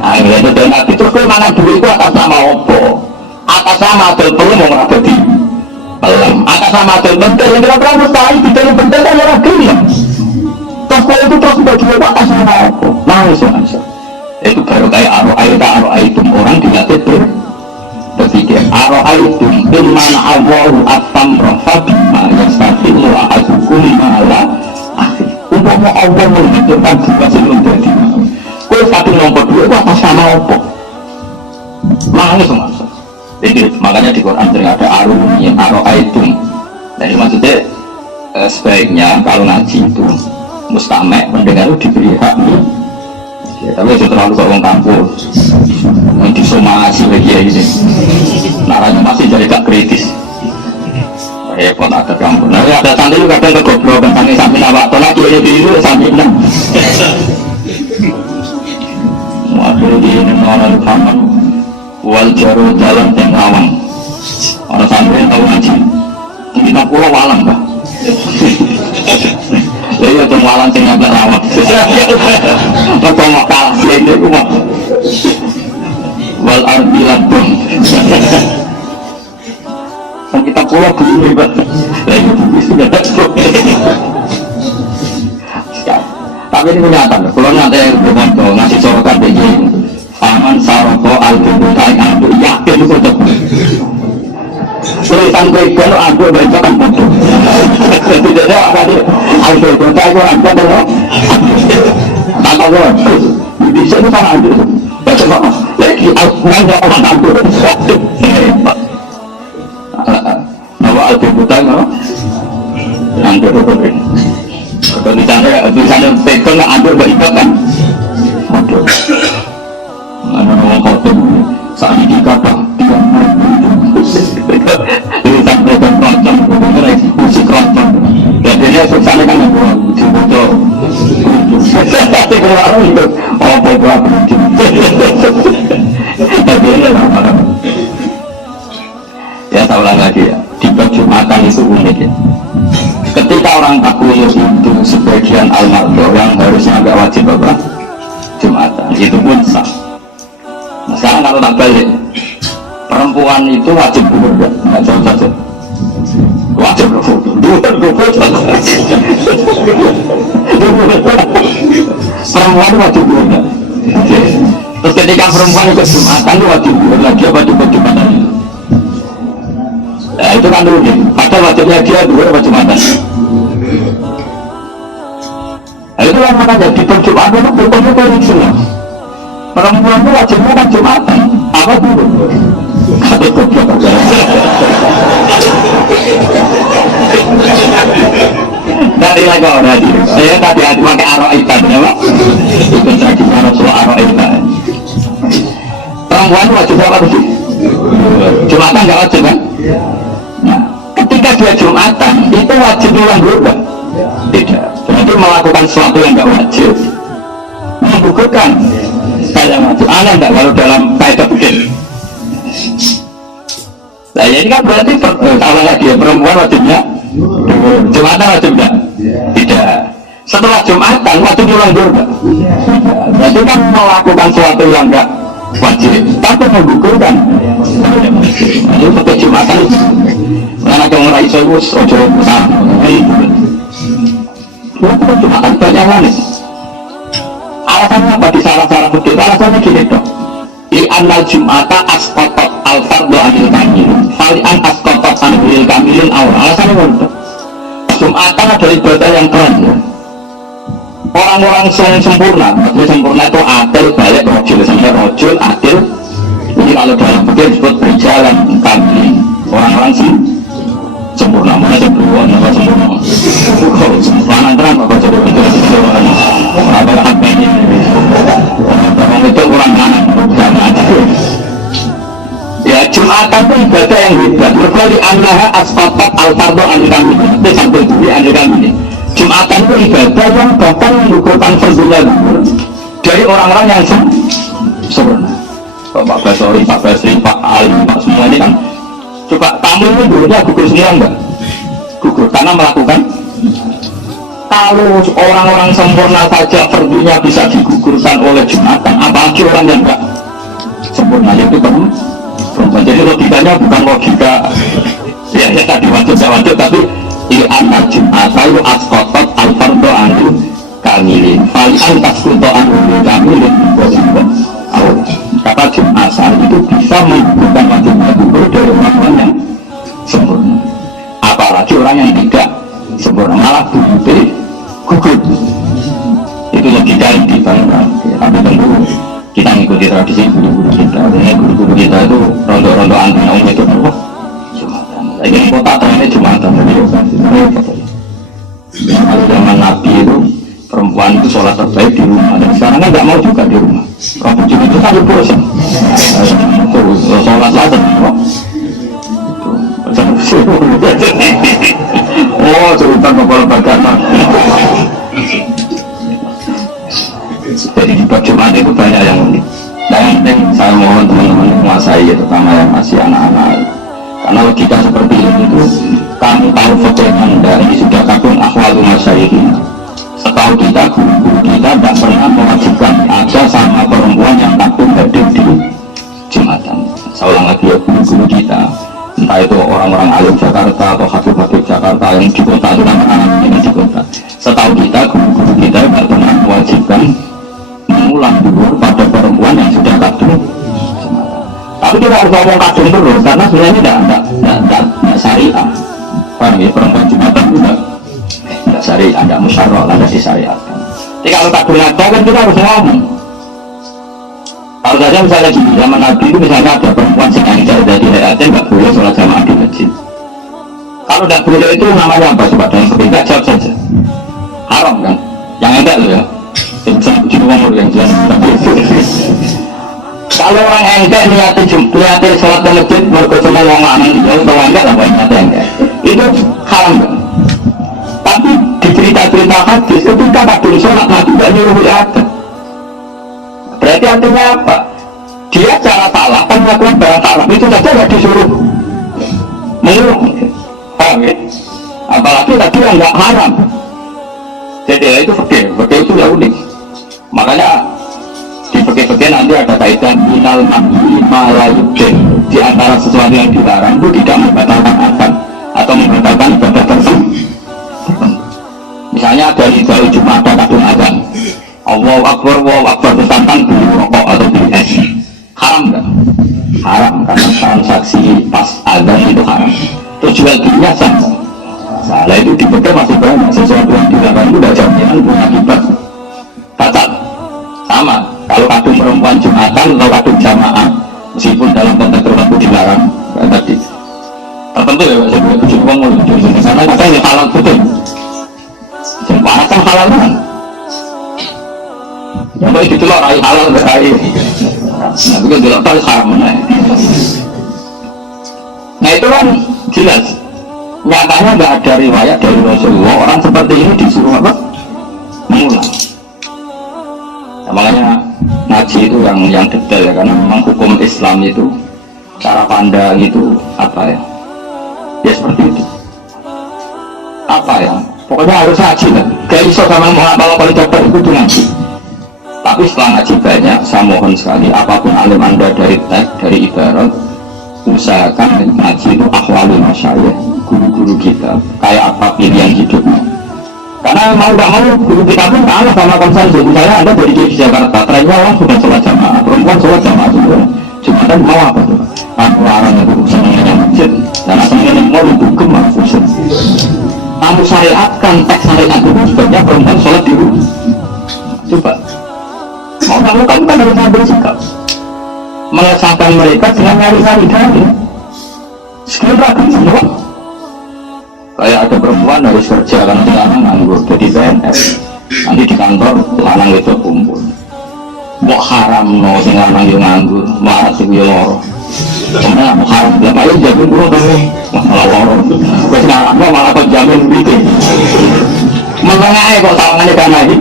akhirnya itu dan nanti terus ke mana duit itu atas nama opo atas nama adil pelem mau ngabadi pelem atas nama adil pentil yang kira-kira mustahil detail pentil kan orang gelap. Terus kalau itu terus sudah juga atas nama apa? Nangis itu baru kayak aro'aitum orang dilatih berpikir aro'aitum imman Allahu as-samra fabima yastakhillu ahadukum ala akhir. Umpama Allah menghidupkan buah sebelum jadi kau satu nombor 2 itu atas nama apa? Nangis jadi makanya di Quran sering ada aro'aitum. Jadi maksudnya sebaiknya kalau ngaji itu mustamek mendengar itu diberi hak ya, tapi itu terlalu orang kampus yang disomasi lagi ya ini naranya masih jadi gak kritis repot ada kampus. Nah ada santri juga kadang kegoblokan sampai awak tolak dia dulu sampai akhirnya ini orang kaman wal jaro jalan yang lawang orang santri tahu ngaji kita pulau walang pak ya itu walang yang agak lawang mereka mau kalah itu mah wal arbilat pun kita pulau begini pak lagi sudah tapi ini kenyataan kalau nanti yang ngasih sorokan begini aman saroko al-bukai aku yakin itu betul tulisan kregan aku baca kan betul tidak ada apa dia al-bukai aku aku betul tak tahu di sini kan ada baca apa lagi aku orang aku nama al-bukai apa nanti betul kalau di sana pegang ada baik kan betul mana orang kau saat ini kata dia tulisan pegang macam musik macam dan dia susahnya kan orang betul tapi kalau itu apa berapa tapi ya saya ulang lagi ya di perjumatan itu unik ya ketika orang takliyus itu sebagian almarhum yang harusnya agak wajib apa jumatan itu pun sah. Nah, sekarang kalau tak balik perempuan itu wajib gugur nggak jauh saja wajib gugur perempuan wajib gugur terus ketika perempuan ikut jumatan itu wajib gugur lagi apa ikut jumatan itu nah, itu kan dulu nih padahal wajibnya dia gugur apa jumatan nah, itu yang makanya di perjumatan itu berkomunikasi semua perempuan itu wajibnya kan jumatan apa dulu kata goblok dari lagi orang tadi saya tadi pakai aroitan ya pak itu tadi Rasulullah aroitan perempuan wajib apa sih jumatan nggak wajib kan nah ketika dia jumatan itu wajib ulang berubah tidak berarti melakukan sesuatu yang nggak wajib menggugurkan kayak wajib aneh nggak kalau dalam kaidah fikih nah ini kan berarti kalau lagi perempuan wajibnya jumatan wajib enggak? Tidak. Setelah jumatan wajib ulang berubah berarti kan melakukan sesuatu yang enggak wajib tapi menggugurkan itu seperti jumatan karena kalau ngerai saya ojo besar itu jumatan banyak manis alasannya apa di salah-salah betul alasannya gini dong li annal jum'ata asqatat al-fardu anil kamil fali'an asqatat anil kamilin awal alasannya apa? Jum'atan adalah ibadah yang keren orang-orang sempurna maksudnya sempurna itu adil, balik, rojul sebenarnya rojul, adil jadi kalau dalam fikih disebut berjalan kamil orang-orang sempurna mana sempurna, apa sempurna sempurna terang apa jadi apa hak ini orang itu orang kanan ya jumatan itu ibadah yang hebat berkali anlaha asfatat al-fardu al-kamil itu sampai duri al-kamil jumatan itu ibadah yang bahkan menggugurkan fardunya dari orang-orang yang sempurna Pak Basori, Pak Basri, Pak Ali, Pak semua ini kan coba tamu itu dulunya gugur semua enggak? Gugur karena melakukan kalau orang-orang sempurna saja fardunya bisa digugurkan oleh jumatan apalagi orang yang enggak sempurna itu perempuan jadi logikanya bukan logika ya tadi wajib tapi il-amal jumatan itu asqatat al-fardu anil kamilin fali'an tasqutu anil kamilin kata jumatan itu bisa menggugurkan wajibnya gugur dari orang-orang yang sempurna apalagi orang yang tidak sempurna malah gugur itu logika yang dibangun tapi tentu kita mengikuti tradisi guru-guru kita ini guru-guru kita itu rondo-rondo anti itu apa? Jumatan ini kota trennya Jumatan jadi kalau zaman Nabi itu perempuan itu sholat terbaik di rumah dan sekarang kan nggak mau juga di rumah Rabu Jumat itu kan bosan sholat lah oh cerita kepala bagaimana jadi di Jumat itu banyak yang unik yang penting saya mohon teman-teman menguasai, terutama yang masih anak-anak, karena logika seperti itu kamu tahu fakir Anda ini sudah kadung akhwalul masyayikhin. Setahu kita, guru kita tidak pernah mewajibkan ada sama perempuan yang kadung hadir di Jumatan. Saya ulang lagi ya, guru kita, entah itu orang-orang alim Jakarta atau habib-habib Jakarta yang di kota, itu anak-anak yang di kota, setahu kita, guru-guru kita tidak pernah mewajibkan mengulang dulu pada perempuan yang sudah kadung Jumatan. Tapi kita harus ngomong kadung terus, karena sebenarnya tidak syariah. Paham ya, perempuan Jumatan itu tidak syariah, tidak musyarrah, tidak disyariatkan. Jadi kalau kadung ada kan kita harus ngomong. Kalau saja misalnya di zaman Nabi itu misalnya ada perempuan sedang dari hayatnya nggak boleh sholat jamaah di masjid. Kalau tidak boleh itu namanya apa? Coba dalam ketiga jawab saja. Haram kan? Yang enggak loh ya. Yang jelas. Kalau orang enggak niatin sholat di masjid berkosongan yang lanang dia atau enggak lah enggak. Itu haram kan? Tapi di cerita-cerita hadis ketika kadung sholat Nabi tidak nyuruh ada. Berarti artinya apa? Dia cara salah kan melakukan barang salah itu saja nggak disuruh mengulang. Paham ya? Apalagi tadi yang nggak haram. Jadi itu fikih itu ya unik. Makanya di fikih nanti ada kaitan minal malayudin, di antara sesuatu yang dilarang itu tidak membatalkan azan atau membatalkan ibadah tertentu. Misalnya dari jauh Jumat ada kadung azan, Allahu Akbar tentang beli rokok atau beli es, haram nggak? Haram, karena transaksi pas azan itu haram. Terus jual belinya sah. Salah itu dipikir masih banyak sesuatu yang dilakukan itu tidak jaminan punya akibat batal. Sama kalau kadung perempuan Jumatan atau kadung jamaah, meskipun dalam konteks tertentu dilarang, kayak tadi tertentu ya karena katanya halal betul. Jemaah kan halal kan? Ya baik itu loh, rai halal berai. Nah itu kan tidak tahu haram mana. Nah itu kan jelas. Nyatanya nggak ada riwayat dari Rasulullah orang seperti ini disuruh apa? Mengulang. Nah, makanya ngaji itu yang detail ya, karena memang hukum Islam itu cara pandang itu apa ya? Ya seperti itu. Apa ya? Pokoknya harus ngaji kan. Gak iso sama kalau dapat itu ngaji. Tapi setelah ngaji banyak, saya mohon sekali apapun alim Anda dari teks, dari ibarat, usahakan ngaji itu akhwalul masyayikh, guru-guru kita kayak apa pilihan hidupnya. Karena mau nggak mau guru kita pun kalah sama konsensus. Misalnya Anda dari Jakarta, trennya orang sudah sholat jamaah, perempuan sholat jamaah juga. Cuma kan mau apa tuh? Aku larang itu senangnya masjid, dan senangnya mau itu gemar pusing. Kamu syariatkan teks syariat itu sebabnya perempuan sholat di rumah. Coba. Mau kamu kan harus ambil sikap mengesahkan mereka dengan nyari-nyari dari sekiranya semua. Kayak ada perempuan harus kerja karena sekarang nganggur jadi PNS, nanti di kantor lanang itu kumpul mau haram no sing lanang yang nganggur marah sih gue loro karena mau haram ya paling jamin dulu tapi masalah loro terus ngarang malah kok jamin gitu menengah kok tawangannya karena ini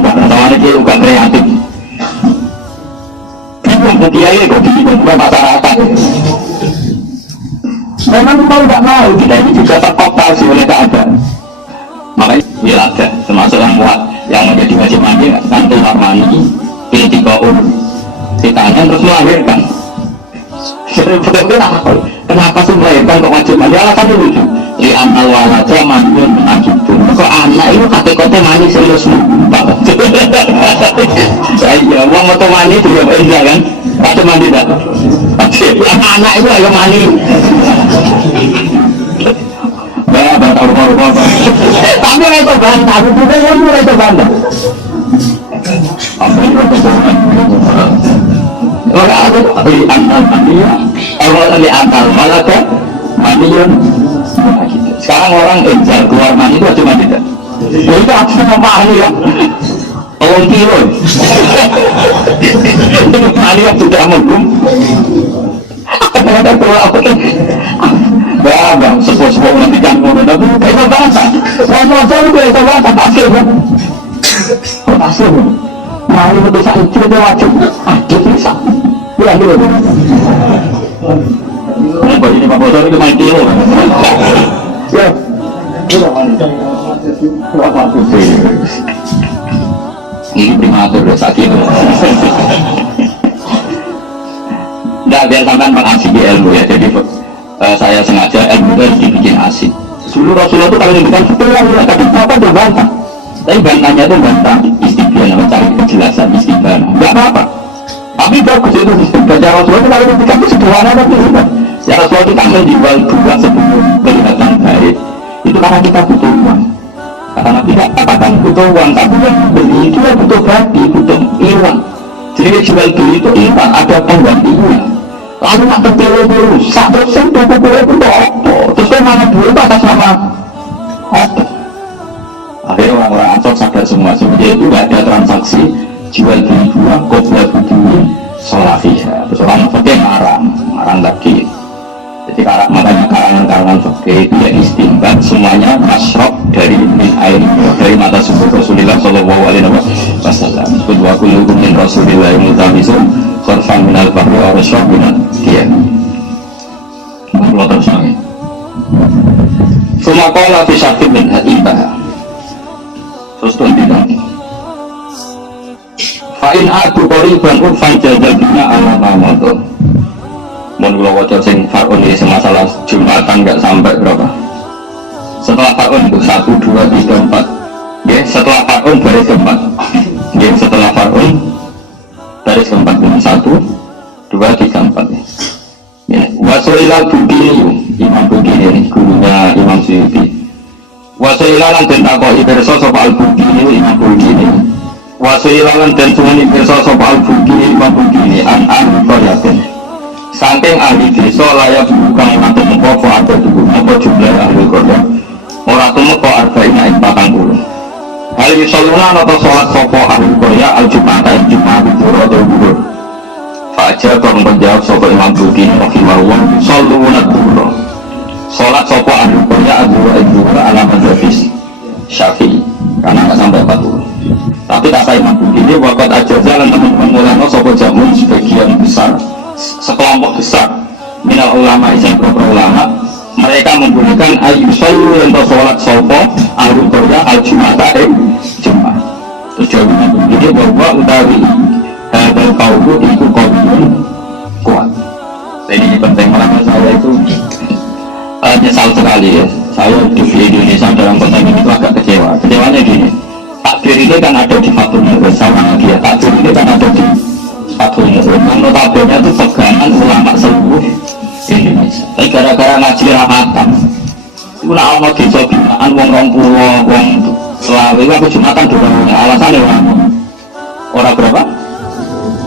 tawangannya dia juga kreatif bingung kiai kok bingung masyarakat. Memang mau tidak mau kita ini juga terkooptasi oleh keadaan. Makanya wilada termasuk yang kuat yang menjadi wajib mandi nanti mandi pilih ditanya terus melahirkan. Kenapa sih melahirkan kok wajib mandi? Alasannya lucu. Li amal walaja mandiun menakibun. Kok anak itu kate-kate mandi serius banget. Ya uang motor mandi juga indah kan? Wajib mandi tak? Anak itu ayo mandi. Tapi itu bantah, aku juga yang itu bantah. Orang aku di antar mandinya, orang di antar malah kan mandiun. Sekarang orang enjal keluar mandi itu cuma tidak. Itu aku memahami ya. Orang kilo. Mandi yang sudah mengum. Kadang-kadang keluar aku kan. Bang, sepuh-sepuh nanti jangan tapi itu bantah. Orang-orang itu bantah pasir kan. Pasir. Mau betul saya cerita wajib, bisa. Pulang dulu. Bayi ini Pak Bosor itu main kilo. Ya. Ini primatur dosa gitu. Nggak, biar sampai mengasih ilmu ya. Jadi saya sengaja ilmu itu dibikin asik. Dulu Rasulullah itu kalau ngendikan setelah tapi apa tuh bantah. Tapi bantahnya itu bantah istiqomah, mencari kejelasan istiqomah. Nggak apa-apa. Tapi bagus itu baca Rasulullah itu kalau ngendikan itu sederhana tapi benar. Ya Rasulullah itu kan menjual dua sebelum kelihatan baik. Itu karena kita butuh uang. Karena tidak katakan butuh uang, tapi yang beli itu ya butuh bagi, butuh uang. Jadi jual beli itu iman, ada penggantinya. Lalu nak terpilih rusak, terus yang terpilih itu apa? Terus kan mana dulu atas nama apa? Akhirnya orang-orang Ansor sadar semua, sebenarnya itu tidak ada transaksi jual beli dua, kopia budi, sholafiyah. Terus orang fakir marang lagi. Jadi makanya karangan-karangan fakir itu ya istimbat, semuanya masyrab dari min air, dari mata sumber Rasulullah Shallallahu Alaihi Wasallam. Kedua kullukum min Rasulillah mutamisun khurfan minal bahri wa rasyrab minal dia. Allah terus lagi. Semua kola fi syafir min hadibah. Terus tuan bilang, fa'in adu qoriban urfan jajabnya ala mamadun. Menurut wajah sing Far'un ini semasalah Jumatan nggak sampai berapa? Setelah Far'un itu 1, 2, 3, 4 ya, setelah Far'un baris keempat ya, setelah Far'un baris keempat 1, 2, 3, 4 ya. Wasoilal Bukini, Imam Bukini ini gurunya Imam Suyuti. Wasoilalan dan takoi berso sopa al-Bukini Imam Bukini. Wasoilalan dan sumuni berso sopa al-Bukini Imam Bukini an-an koryatin. Saking ahli desa layak bukan atau mengkopo atau tubuh apa jumlah ahli korya orang tuh mengkopo arba'in naik 40. Hal yusoluna atau sholat sopo ahli korya al-Jum'atan Jum'at bubur atau bubur fajar kalau menjawab sopo Imam Bukini rahimahullah yusoluna bubur sholat sopo ahli korya al-Bubur alamat Hafiz Syafi'i karena nggak sampai 40. Tapi kata Imam Bukini wakat aja jalan teman-teman mulanya sopo jamun sebagian besar sekelompok besar minal ulama isang beberapa ulama mereka menggunakan ayyusallu yang sholat sopo ahli korya al-Jum'ata Jum'ah. Terus jawabnya begini bahwa utawi hadal kauku itu kaum kuat. Ini penting makanya saya itu nyesal sekali ya, saya di Indonesia dalam konteks ini itu agak kecewanya gini, takbir ini kan ada di Fathul Mu'in sama dia, takbir ini kan ada di Fathul Mu'in, notabene itu pegangan ulama seluruh Indonesia. Tapi gara-gara ngaji rahatan itu nak Allah desa binaan wong 20 wong selawe aku Jumatan doangnya alasannya orang berapa?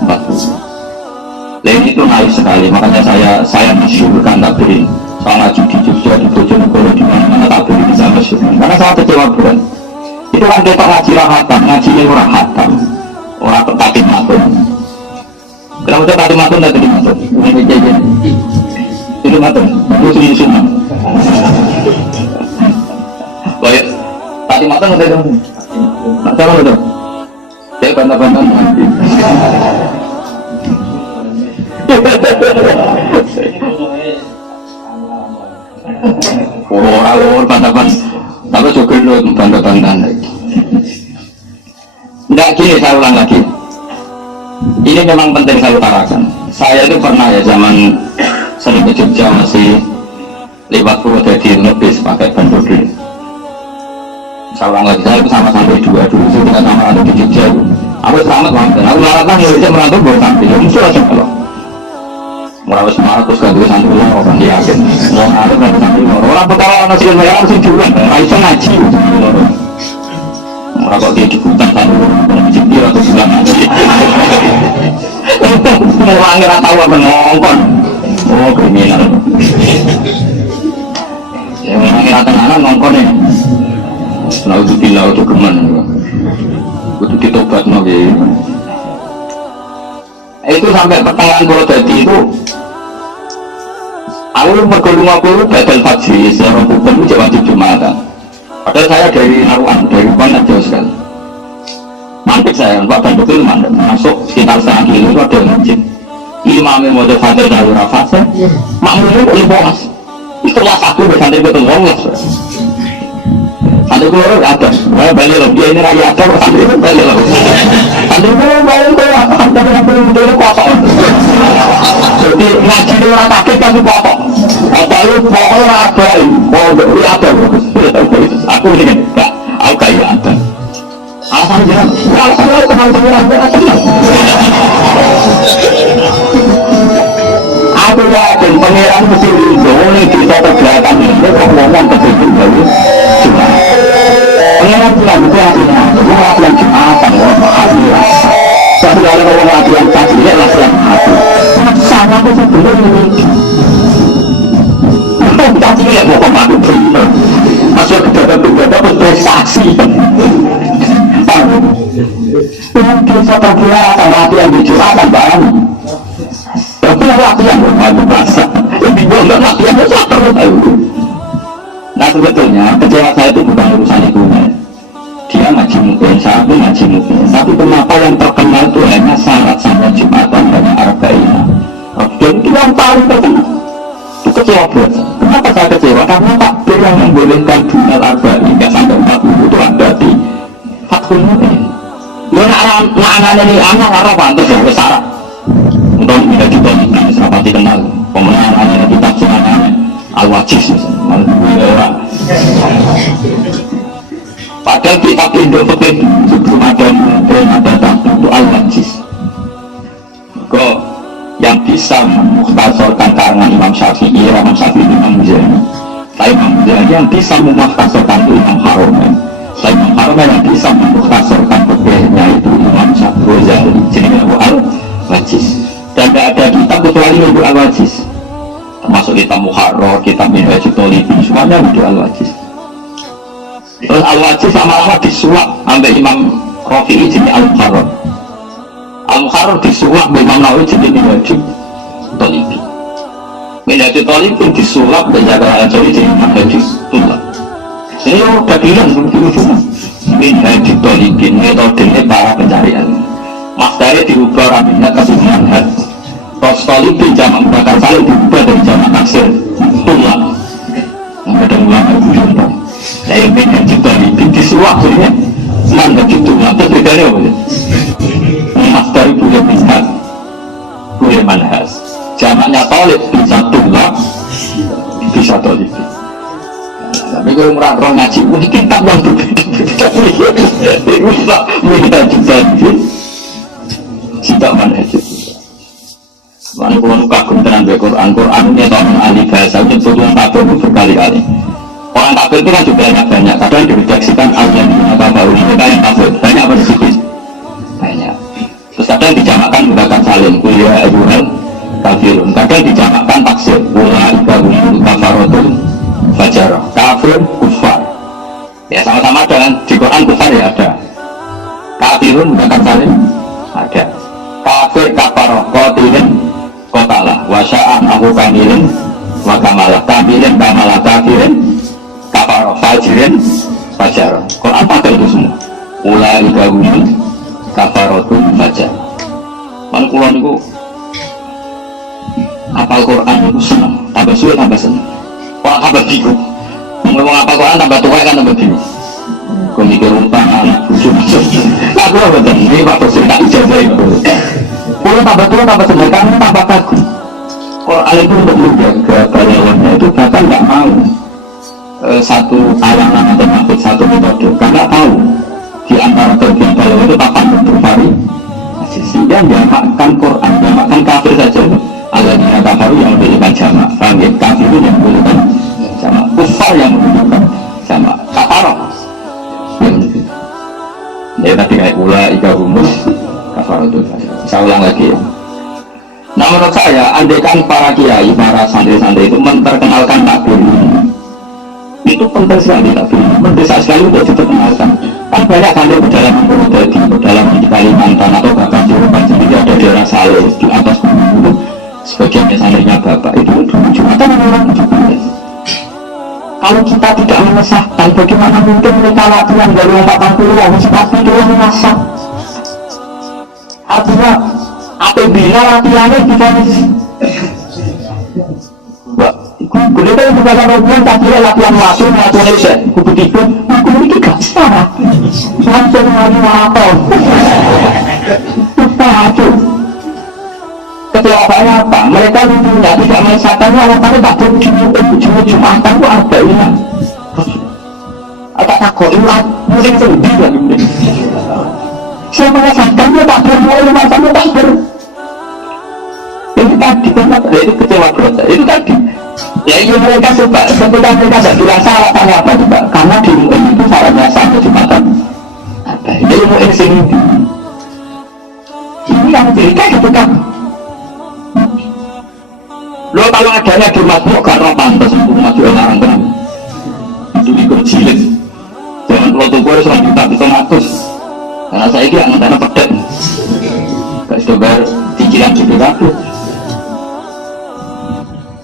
40. Lain itu naik sekali, makanya saya masyurkan takbir ini. Soal ngaji di Jogja, di Bojonegoro, di mana-mana takbir ini saya masyurkan karena saya kecewa berat. Itu kan kita ngaji rahatan, ngaji ini orang hatam, orang tatib matun. Kenapa itu tatib matun dan tatib matun? Itu matun, itu semua. Baik, tatib matun atau itu? Tak salah betul. Saya bantah-bantah. Orang bantah-bantah. Tapi juga lu bantah-bantah lagi. Enggak, gini saya ulang lagi. Ini memang penting saya utarakan. Saya itu pernah ya zaman sering ke Jogja masih lewat Purwodadi ngebis pakai ban bodil. Saya ulang lagi, saya itu sama sampai 2 dulu saya tidak sama ada di Jogja. Aku selamat banget. Aku larang Indonesia merantau baru sampai. Ya musuh aja kalau. Merawat semangat terus ganti santri orang yakin. Mau ada ganti santri orang perkara orang sih mereka harus juga. Raisa ngaji. Mereka dia di hutan santri orang jadi atau bilang ngaji. Orang nggak tahu apa ngongkon. Oh kriminal. Ya orang nggak tahu ngongkon ya. Nah itu bilau itu kemana? Itu ditobat nabi. Itu sampai pertengahan Purwodadi itu aku bergolong aku badal fajri seorang hukum itu wajib Jumatan. Padahal saya dari Naruan, dari Pan jauh sekali. Nanti saya, Pak Bandung itu mana? Masuk sekitar setengah kilo itu ada masjid. Imamnya mau Fatihah dari Rafatah, makmumnya boleh bohas. Itulah satu bersantri betul bohas. Santri keluar ada, balik loh. Dia ini rakyat ada, santri itu balik loh. Santri keluar balik loh, santri yang betul kosong. Jadi ngaji di orang kaki kan pokok. Apa lu pokoknya ada, mau ada. Aku ini enggak, aku kayak ada. Alasan jangan, alasan lu kenal dengan tenang. Aku yakin pangeran mesti boleh kita terbelakang ini kok ngomong betul dari cuma. Pangeran bilang itu artinya, itu latihan Jumatan, alhamdulillah. Tapi kalau orang latihan pagi ini latihan hati. Sama aku sebelum ini. Pagi ini mau kemana benar? Masuk ke dalam prestasi. Dengan kita terbiasa latihan di Jumatan bang. Tapi latihan bermain bahasa. Lebih boleh latihan satu. Nah sebetulnya kecewa saya itu bukan urusan itu. Dia ngaji mungkin, saya pun ngaji mungkin. Tapi kenapa yang terkenal itu hanya syarat-syarat Jumatan dan Arba'ina. Dan itu yang paling terkenal. Itu kecewa buat saya. Kenapa saya kecewa? Karena takbir yang membolehkan dunia Arba'ina sampai 40 itu ada di Fathul Mu'in. Lu nak ini anak arah pantas ya besar. Untuk kita juga tidak serapati kenal. Pemenangannya kitab semuanya Al-Wajiz malah orang. Padahal kitab Indo-Fikih sebelum ada itu Al-Wajiz. Kok yang bisa memukhtasarkan karangan Imam Syafi'i, Imam Muzani. Imam Muzani yang bisa memukhtasarkan itu Imam Haromen. Imam Haromen yang bisa memukhtasarkan fikihnya itu Imam Syafi'i. Jadi itu Al-Wajiz. Dan tidak ada kitab kecuali Ibu Al-Wajiz. Termasuk kitab Muharrar, kitab Minhajul Talibin, semuanya Ibu Al-Wajiz. Terus Al-Wajiz lama-lama disulap sampai Imam Rafi'i jadi Al-Muharrar. Al-Muharrar disulap sampai Imam Nawawi jadi Minhajul Talibin. Minhajul Talibin disulap dan jaga al-Jari jadi Minhajul Talibin. Ini udah bilang seperti itu cuma Minhajul Talibin, metodenya para pencarian. Masdarnya diubah rapinya kasih manhaj. Terus Talibin jamak bakar salib diubah dari jamak taksir Tullah. Yang ada ulama itu contoh. Saya Minhajul Talibin disuap sebenarnya manhaj Tullah. Itu bedanya apa ya? Masdar itu yang minhaj, punya manhaj. Jamaknya Talib bisa Tullah, bisa Talibin. Tapi kalau merang-rang ngaji ini kitab yang berbeda-beda. Itu bisa Minhajul Talibin. Tidak manhaj itu. Mana kalau kagum dengan Quran ini tahun ahli bahasa itu orang kafir itu berkali-kali. Orang kafir itu kan juga banyak. Kadang diredaksikan al-yang baru ini kayak kafir banyak apa sedikit? Banyak. Terus kadang dijamakkan menggunakan salim kuliah ajuran kafirun. Kadang dijamakkan taksir ula ibahum kafaratun fajarah kafir kufar. Ya sama-sama dengan di Quran kufar ya ada. Kafirun menggunakan salim ada. Kafir kafaroh qatilin qatalah wa sya'an aku kamilin wa kamalah kamilin kamalah kafirin kafaroh fajirin fajarah. Quran pakai itu semua. Ulaika humul kafaratun fajarah. Mana Quran itu apal Quran itu senang, tambah sulit tambah senang. Orang tambah bingung. Ngomong apal Quran tambah tua kan tambah bingung. Kau mikir umpang anak bujuk-bujuk. Aku lah betul, ini waktu cerita ijazah itu. Kalau tambah tua tambah senang, kamu tambah kagum. Quran itu untuk menjaga karyawannya itu bahkan nggak mau satu alangan atau maksud satu metode, karena tahu di antara bagian karyawan itu tapan bervari. Sehingga diamakkan Quran, diamakkan kafir saja. Aladina kafaru yang memberikan jamak, faham kafir itu yang memberikan jamak, kufar yang memberikan jamak, kafaroh. Ya tadi kayak pula ika humus kafaratun. Saya ulang lagi ya. Nah menurut saya, andaikan para kiai, para santri-santri itu memperkenalkan takbir itu penting sekali takbir, mendesak sekali untuk diperkenalkan. Kan banyak santri pedalaman pedalaman di Kalimantan atau bahkan di Eropa sendiri ada daerah Saleh di atas gunung. Sebagian santrinya bapak itu Jumatan orang Jumatan. Kalau kita tidak mengesahkan, bagaimana mungkin mereka latihan dari 40 orang pasti dia mengasah. Artinya apabila latihannya difonis bener kan bukan orang tapi latihan masuk latihan itu kudu tidur aku ini gak salah langsung lari apa kecewaannya apa? Mereka lucunya tidak menyesakannya alasannya tak Jumatan itu ada ini agak takut ilat mungkin sedih lagi saya menyesakannya tak bermulai alasannya tak ber ini tadi itu kecewa dosa itu tadi ya itu mereka coba ketika mereka tidak bilang salah tanya apa coba karena di ilmu itu salahnya satu Jumatan ada ilmu ini yang cerita ketika lo kalau adanya Jumat mau karena pantas untuk maju orang tenang itu ikut jilid jangan kalau tuh gue sudah juta bisa ngatus karena saya ini yang dana pedek gak sudah bayar cicilan gitu aku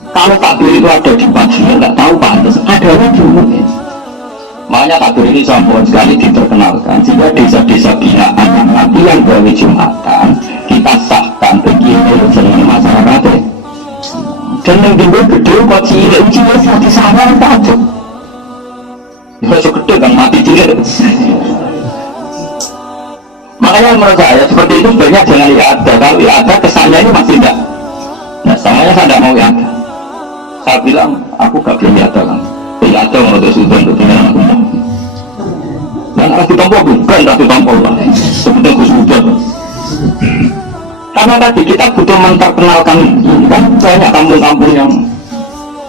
kalau takbir itu ada di paginya nggak tahu pantas adanya di umumnya makanya takbir ini sombong sekali diterkenalkan sehingga desa-desa binaan yang nanti yang gawe Jumatan kita sahkan begitu jenenge masyarakatnya dan yang dulu gede kok cilik di sana tak ada ya so gede kan mati cilik makanya menurut saya seperti itu sebenarnya jangan ada kalau ada kesannya ini masih tidak nah samanya saya tidak mau ada saya bilang aku gak boleh ada kan ada menurut Sultan untuk penyerang dan harus ditompok bukan harus ditompok lah sebetulnya Sultan karena tadi kita butuh memperkenalkan kan banyak kampung-kampung yang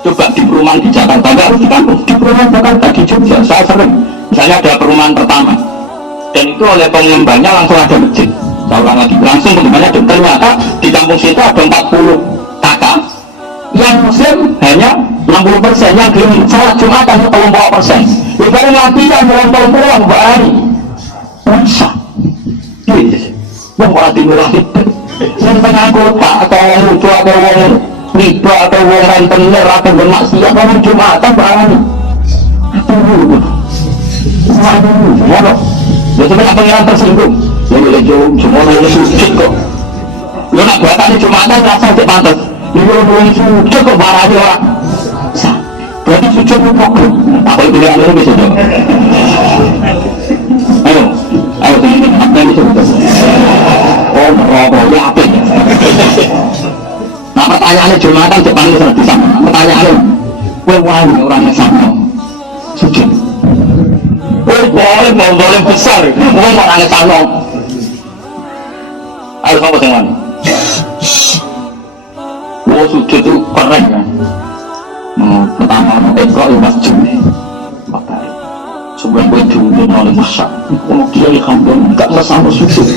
coba di perumahan di Jakarta nggak harus di kampung di perumahan Jakarta di Jogja saya sering misalnya ada perumahan pertama dan itu oleh pengembangnya langsung ada masjid saya ulang lagi langsung pengembangnya ternyata di kampung situ ada 40 kakak yang muslim hanya 60% yang belum salat Jumatan 40%. Ibarat latihan pulang Mbak Ari. Masa? Wong ora dimulai. Sing tengah kota atau wong lucu atau wong riba atau wong rentenir atau bermaksiat orang Jumatan Mbak Ari. Waduh. Ya sebenarnya pengiran tersinggung. Ya jauh semua orang sujud kok. Lu nak buatannya Jumatan rasa cek pantas. Ini orang sujud kok barangnya orang. Berarti sujud itu problem. Apa itu yang lalu bisa jawab? Ayo teman-teman, apa yang bisa betul? Oh, merokok, ya apa ya? Nah pertanyaannya Jumatan depan itu sudah bisa. Pertanyaannya, wani orangnya sama sujud. Boleh besar. Orangnya sama. Ayo sama dengan wani. Oh sujud itu keren kan? Pertama mereka itu masjid makanya sebuah gue diundur oleh masak kalau dia ikhambun gak mesam sujud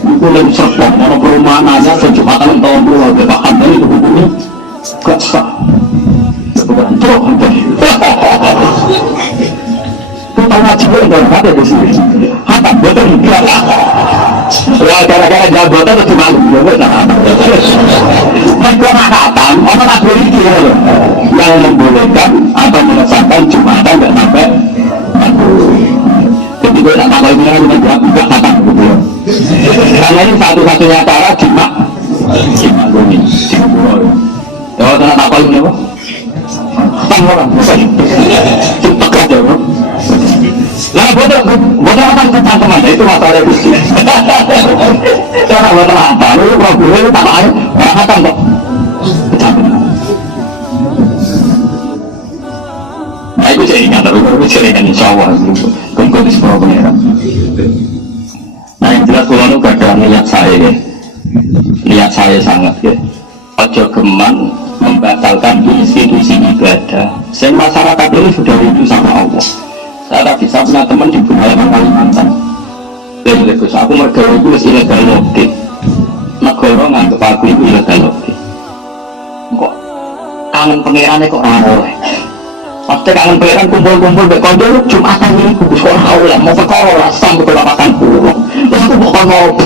itu lebih serpong orang perumahannya sejumatan tahun dulu dia bahkan dari itu bukunya gak sah itu berantro itu tanya juga yang ada di sini apa betul enggak wah gara-gara jabatan itu malu ya betul mereka nakatan orang tak boleh itu yang membolehkan atau mengesahkan Jumatan gak sampai jadi gue tak tahu ini cuma gak katan karena ini satu-satunya cara jimat bumi ya kalau tak tahu ini apa kan orang cepat aja lah bodoh akan kecangkeman itu masalah itu cara bodoh apa lu problem lu tak ayo orang akan kok kecangkeman nah itu saya ingat tapi saya ingat insya Allah kemungkinan di sebuah pengeran nah yang jelas kalau itu gak ada niat saya sangat ya ojo geman membatalkan institusi ibadah saya masyarakat ini sudah rindu sama Allah. Saya tadi saya punya teman di Bundaran Kalimantan. Legus aku mergawe itu masih ilegal logi. Negara nganggep aku itu ilegal logi. Kok kangen pangerannya kok ora oleh. Pasti kangen pangeran kumpul-kumpul mek kanca Jumatan iki kudu ora oleh mau perkara ora sampe kelapatan pulo. Terus aku kok ngopo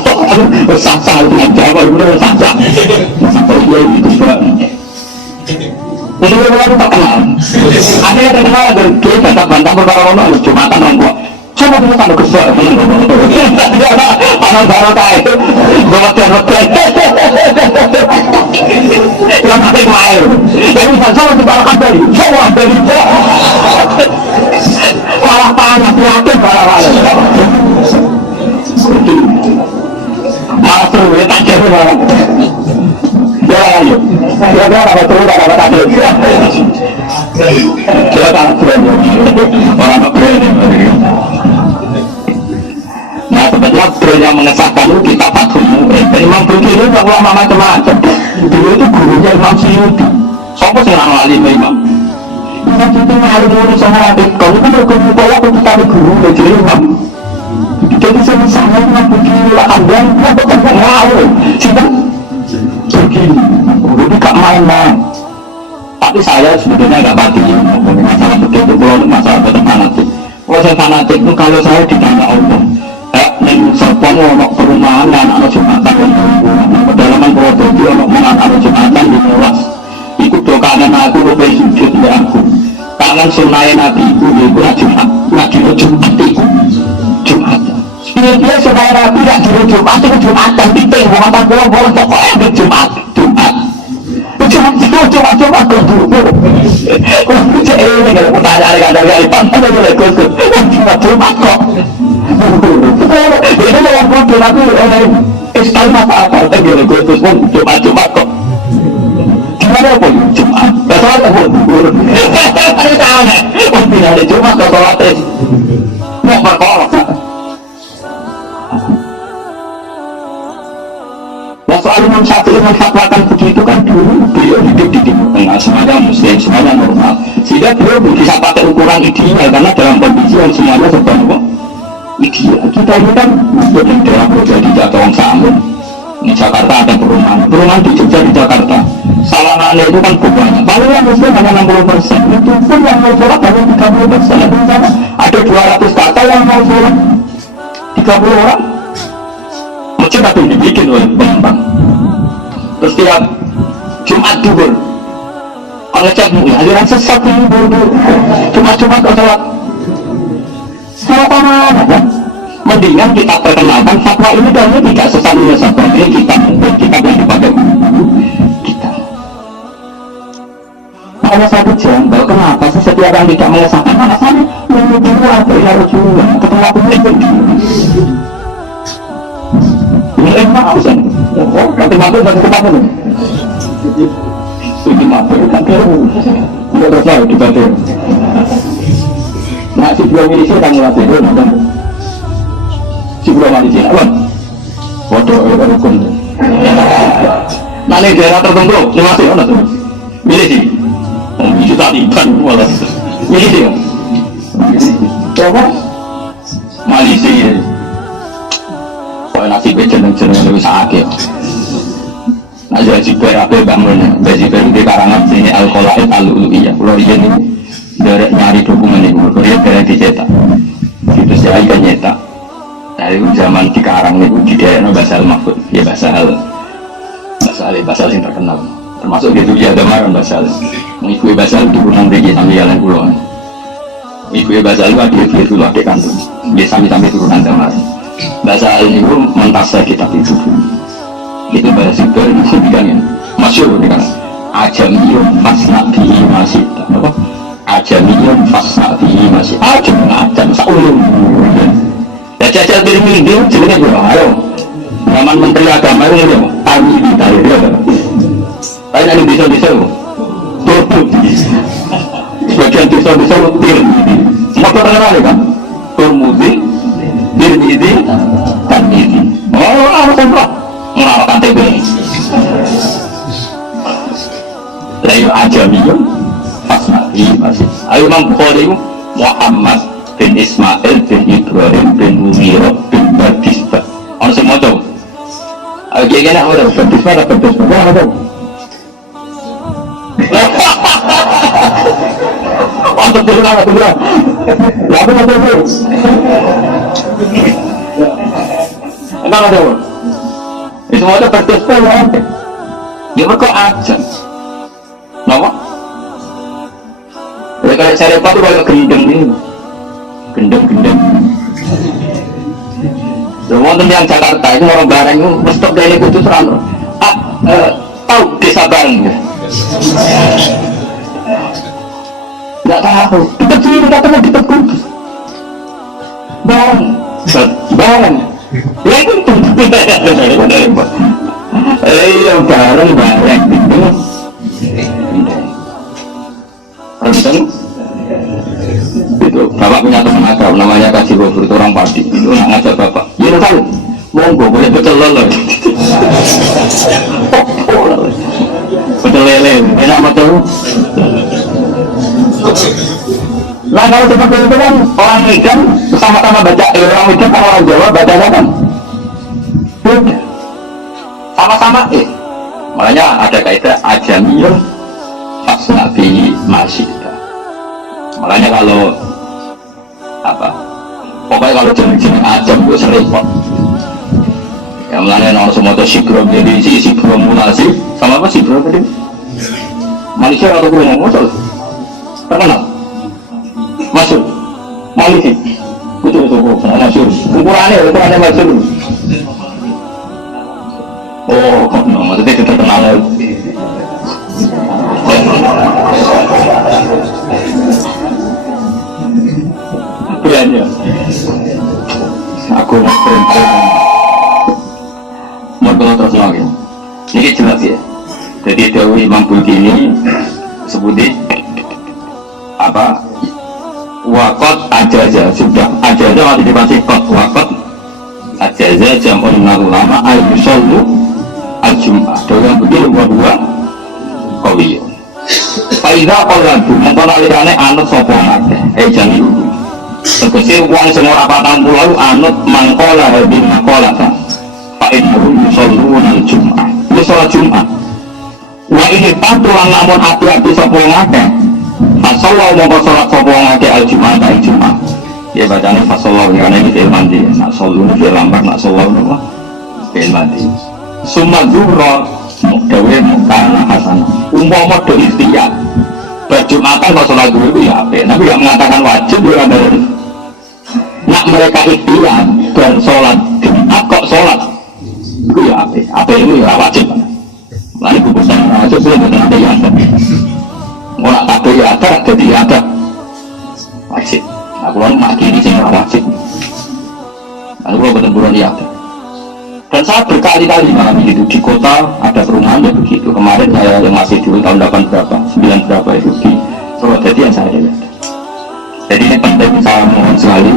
sah-sah itu Jawa itu sah-sah. Sampai dia itu banget. Jadi orang tak kenal. Ada yang terkenal agar dia bantah-bantah perkara orang Jumatan orang Sama punya sama kesel. Panas baru tahu. Bawa terbaik. Yang pakai air. Yang bisa sama dibawakan dari. Semua dari. Malah panas yakin malah. Malah seru ya tak jadi malah. Ya ayo. Ya berapa betul tak dapat tadi. Kita tak berani. Orang tak berani. Nah sebetulnya beliau yang mengesahkan itu kita Fathul Mu'in. Dan Imam Bukhari itu ulama macam-macam. Dulu itu gurunya Imam Suyuti. Siapa sih orang wali Imam? Imam Suyuti ngalim dulu sama adik. Kalau itu berguru kalau aku kita guru jadi Imam. Jadi sama Imam Bukhari lah Anda yang bertemu ngawur. Siapa? Begini. Jadi gak main-main. Tapi saya sebetulnya gak pati. Masalah begitu kalau masalah tetap fanatik. Kalau saya fanatik itu kalau saya ditanya Allah. Neng serpong ono perumahan dan anak Jumatan pedalaman Purworejo ono menganak Jumatan di Molas ikut dokanan aku lupa sujud di aku kangen sunai nabi itu itu Jumat ngaji Jumat itu Jumat dia sunai nabi ngaji Jumat itu Jumatan titik bukan bolong-bolong pokoknya Jumat Jumat kedua ini kalau pertanyaan kadang-kadang pantas oleh Gus Jumat kok ini dalam problem aku sekali apa-apa tapi Gus pun Jumat kok gimana pun Jumat besok aku ini tahu nih tidak ada Jumat kok sholat mau berkolok nah soal Imam Syafi'i menfatwakan begitu kan dulu beliau hidup di Timur Tengah semuanya muslim, semuanya normal sehingga beliau bisa pakai ukuran ideal karena dalam kondisi yang semuanya serba ideal kita ini kan di daerah Purworejo atau Samun di Jakarta ada perumahan di Jogja di Jakarta salangannya itu kan banyak paling yang muslim hanya 60% itu pun yang mau sholat hanya 30% itu misalnya ada 200 kakak yang mau sholat 30 orang macam apa yang dibikin oleh pengembang terus tiap Jumat duhur kalau cek aliran sesat ini dulu Jumat kau sholat salah mana kan mendingan kita perkenalkan fatwa ini dan ini tidak sesatnya seperti kita yang dipakai kita hanya satu janggal kenapa sih setiap yang tidak mengesahkan alasannya menuduh apa yang harus juga ketemu aku ini mau sen nanti mampu dan ketemu ini mampu kan udah selesai dibantu nah si dua milisi akan melatih dulu si dua milisi apa? Waduh, hukum nah ini daerah tertentu, ini masih ada tuh milisi milisi tadi kan malah milisi apa? Milisi kalau nasibnya jeneng-jeneng lebih sakit nah jadi jiber apa bangun jadi jiber di karangan sini Al-Qolaid Al-Ulu'iyah kalau ini dari nyari dokumen itu kemudian dari dicetak itu saya juga nyetak dari zaman di Karang itu di daerah Basal Mahfud ya Basal yang terkenal termasuk di Jogja Damaran Basal mengikuti Basal itu gunung tinggi sampai jalan pulau mengikuti Basal itu ada dulu adik kantor dia sampai turunan Damaran Basal ini pun mentasai kitab itu itu bahasa Jibril itu dikangen masyhur dengan ajamiyun fasna bihi masih apa ajamiyun fasna bihi masih ajam saulun ya jajal pilih dia jenenge bro ayo zaman menteri agama itu kami ditarik dia tapi ada bisa tutup sebagian bisa tir mau terkenal kan turmudi dirmidi dan ini oh apa mengalahkan TB layu ajamiyun fasna'i masih ayo Imam Bukhari Muhammad bin Ismail bin Ibrahim bin Mughirah bin Badisbah orang semua tahu ayo gini ada Badisbah ada untuk turun ya aku mau turun emang ada itu semua ada Badisbah ya mereka aja kenapa? Ya kalau saya lepas itu kalau gendeng ini gendeng Wonten yang Jakarta itu orang bareng itu mesti dari kudu terang. Tahu desa bareng ya? Nggak tahu. Kita sini kita ketemu kita kudus. Bareng. Ya itu iya bareng itu. Itu bapak punya teman akrab namanya Kaji Bobur, itu orang Padi, itu nak ngajak bapak ya lu tahu monggo boleh betul lele betul lele enak betul. Nah kalau seperti itu kan orang Medan sama-sama baca orang Medan sama orang Jawa bacanya kan beda sama-sama makanya ada kaidah ajamiyun fasnabi masyida. Makanya kalau apa pokoknya kalau jenis-jenis ajam itu serempet yang mulanya orang semua itu sikrom jadi sikrom mulasi sama apa sikrom tadi Malaysia atau kurang muncul terkenal masuk Malaysia betul masuk ukurannya masuk oh no, maksudnya itu terkenal ya aku mau perintah mau terus lagi ini jelas ya. Jadi Dewi Imam Bulkini sebutin apa wakot ajaza sudah ajaza masih dipasih kot wakot ajaza jamun ulama al-yusallu al-jum'ah Dewi yang begini dua kawiyah Faidah qawladu mengkonalikannya anut sopong jangan dulu tegesi uang semua rapatan pulau anut mangkola habis mangkola kan fa'innahu yusalluna al-jum'ah ini sholat jum'ah wa ini patulan namun hati-hati sopong fasallahu mongko sholat sopong al-jum'ah al-jum'ah ya bacanya fasallahu karena ini fi'il mandi nak shollu ini fi'il lambar nak sallahu fi'il mandi summa zuhra mukdawe mukana hasanah umpama do ikhtiar berjumatan kalau sholat dulu itu ya apa tapi gak mengatakan wajib ya ada nak mereka ikhtiar dan sholat Jumat kok sholat itu ya apa itu ya wajib lalu kubusan wajib belum ada yang ada mau nak kabeh ya ada jadi ada wajib aku lalu makini sih wajib lalu kalau betul-betul ya ada. Dan saya berkali-kali mengalami itu di kota ada perumahan ya begitu. Kemarin saya yang masih dulu tahun 8 berapa, 9 berapa itu di Purwodadi yang saya lihat. Jadi ini penting saya mohon sekali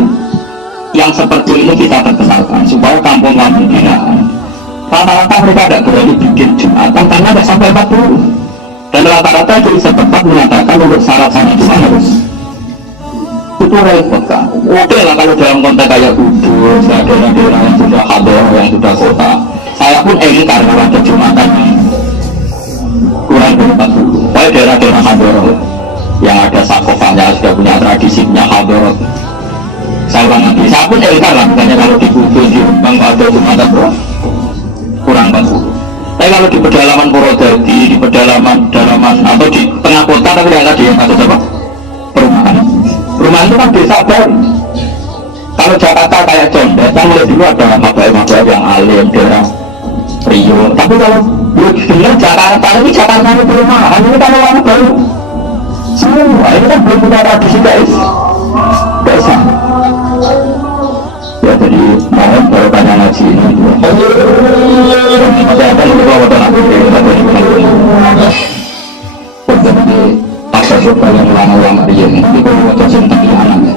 yang seperti ini kita terkenalkan supaya kampung-kampung binaan rata-rata mereka tidak berani bikin Jumatan karena tidak sampai 40 dan rata-rata itu setempat mengatakan untuk syarat-syarat Jumat harus itu repot kan. Oke lah kalau dalam konteks kayak Kudus, daerah-daerah yang sudah hadir, yang sudah kota. Saya pun ingkar kalau ada Jumatan kurang dari 40. Kayak daerah-daerah hadir yang ada sakofanya sudah punya tradisi punya hadir. Saya pun ingkar lah, misalnya kalau di Kudus di Rembang ada Jumatan kurang 40. Tapi kalau di pedalaman Purwodadi, di pedalaman atau di tengah kota tapi yang tadi yang ada apa? Perumahan itu kan desa baru. Kalau Jakarta kayak Condet, kan mulai dulu ada mabait-mabait yang alim, daerah Rio. Tapi kalau benar Jakarta ini Jakarta ini perumahan, ini kan orang baru. Semua ini kan belum punya tradisi desa. Ya jadi mohon baru banyak ngaji ini. Saya akan lupa waktu nanti saya banyak ulama-ulama dia ini kalau waktu cinta di anaknya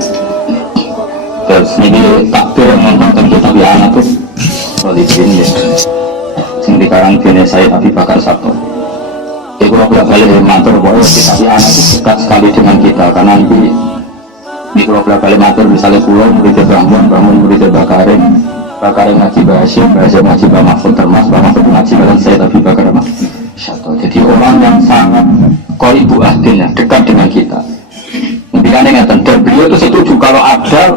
terus ini takbir yang menonton kitab di anak tuh kalau di sini ya yang dikarang gini saya Abi Bakar Sabto itu kalau balik dari matur bahwa kitab di anak itu dekat sekali dengan kita karena ini kalau balik matur misalnya pulau muridnya bangun muridnya Bakarin ngaji Bahasim ngaji Mbak Mahfud Termas Mbak Mahfud ngaji kalian saya Abi Bakar Sabto jadi orang yang sangat Qoribu ahdin ya, dekat dengan kita. Makanya ngeten, dan beliau itu setuju kalau ada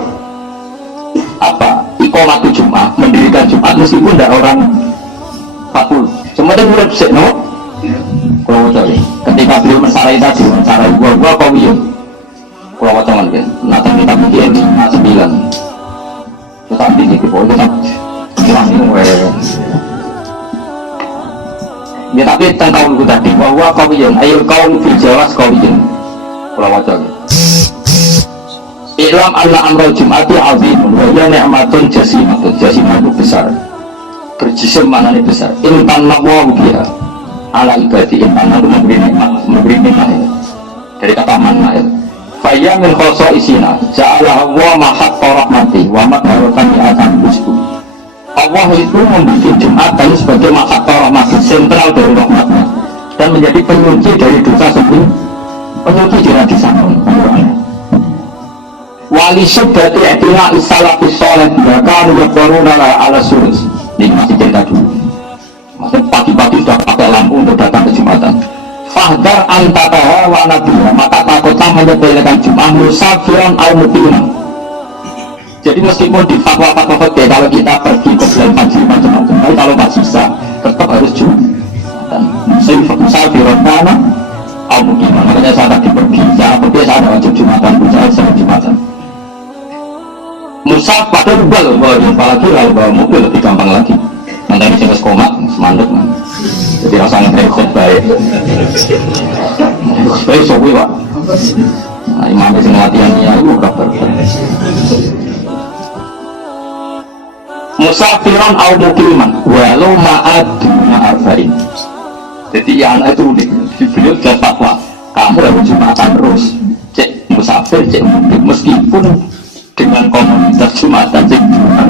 apa iqamatu Jumat, mendirikan Jumat meskipun tidak orang 40. Cuma itu mulai besar, no? Kalau cari, ketika beliau mensarai tadi, mensarai gua kawiyun. Kalau teman kan, nanti kita bikin 9. Tapi ini boleh tak ya, tapi tentang kaum tadi bahwa kaum ayo kaum fijawas kaum kalau wajah Ilam anna amrul jum'ati azimun wa ya ni'matun jasimatun. Jasimah itu besar, berjisim maknanya besar. Intan naqwahu biha ala ibadi. Intan itu memberi nikmat dari kata manna. Faya min khoso isina ja'ala wa mahatta rahmati wa madharotan ni'atan busku. Allah itu membuat Jumatan sebagai mahatta rahmati, sentral dari rahmatnya, dan menjadi penyuci dari dosa sebelum penyuci tidak disambung. Wali syuddati i'tina isalafis sholat bahkan berkoruna ala surus. Ini masih cerita dulu. Maksudnya pagi-pagi sudah pakai lampu untuk datang ke Jumatan. Fahdar antataha wa nabiya, maka takutlah menyepelekan Jum'ah musafiran al-muqimah. Jadi meskipun di fatwa-fatwa fikih kalau kita pergi ke bulan haji macam-macam, tapi kalau nggak sisa tetap harus Jumatan. Musafiran mana al-muqimah. Makanya saya tadi pergi, saya pergi saya ada wajib Jumatan, saya Jumatan. Musaf pada rubah loh, apalagi kalau bawa mobil lebih gampang lagi. Nanti ini saya komat, semanduk kan. Jadi rasanya dari khutbah khutbah sopi pak. Nah imamnya yang latihannya itu kabar. Musafiran al-muqiman walau ma'aduna arba'in. Jadi anak itu unik, beliau sudah fatwa kamu harus Jumatan terus, cek musafir, cek mudik, meskipun dengan komunitas Jumatan cek Jumatan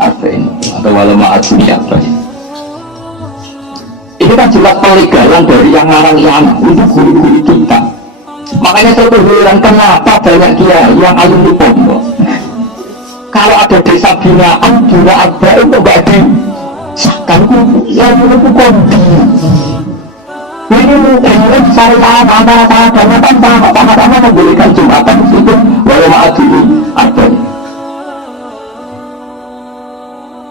arba'in atau walau ma'aduna arba'in. Ini kan jelas pelegalan dari yang ngarang anak untuk guru-guru kita. Makanya saya berheran kenapa banyak kiai yang alumni pondok kalau ada desa binaan juga ada itu nggak disahkan ya itu kondi. Ini mungkin syariat antara dan sama-sama membolehkan Jumatan itu walau ma'aduni arba'in.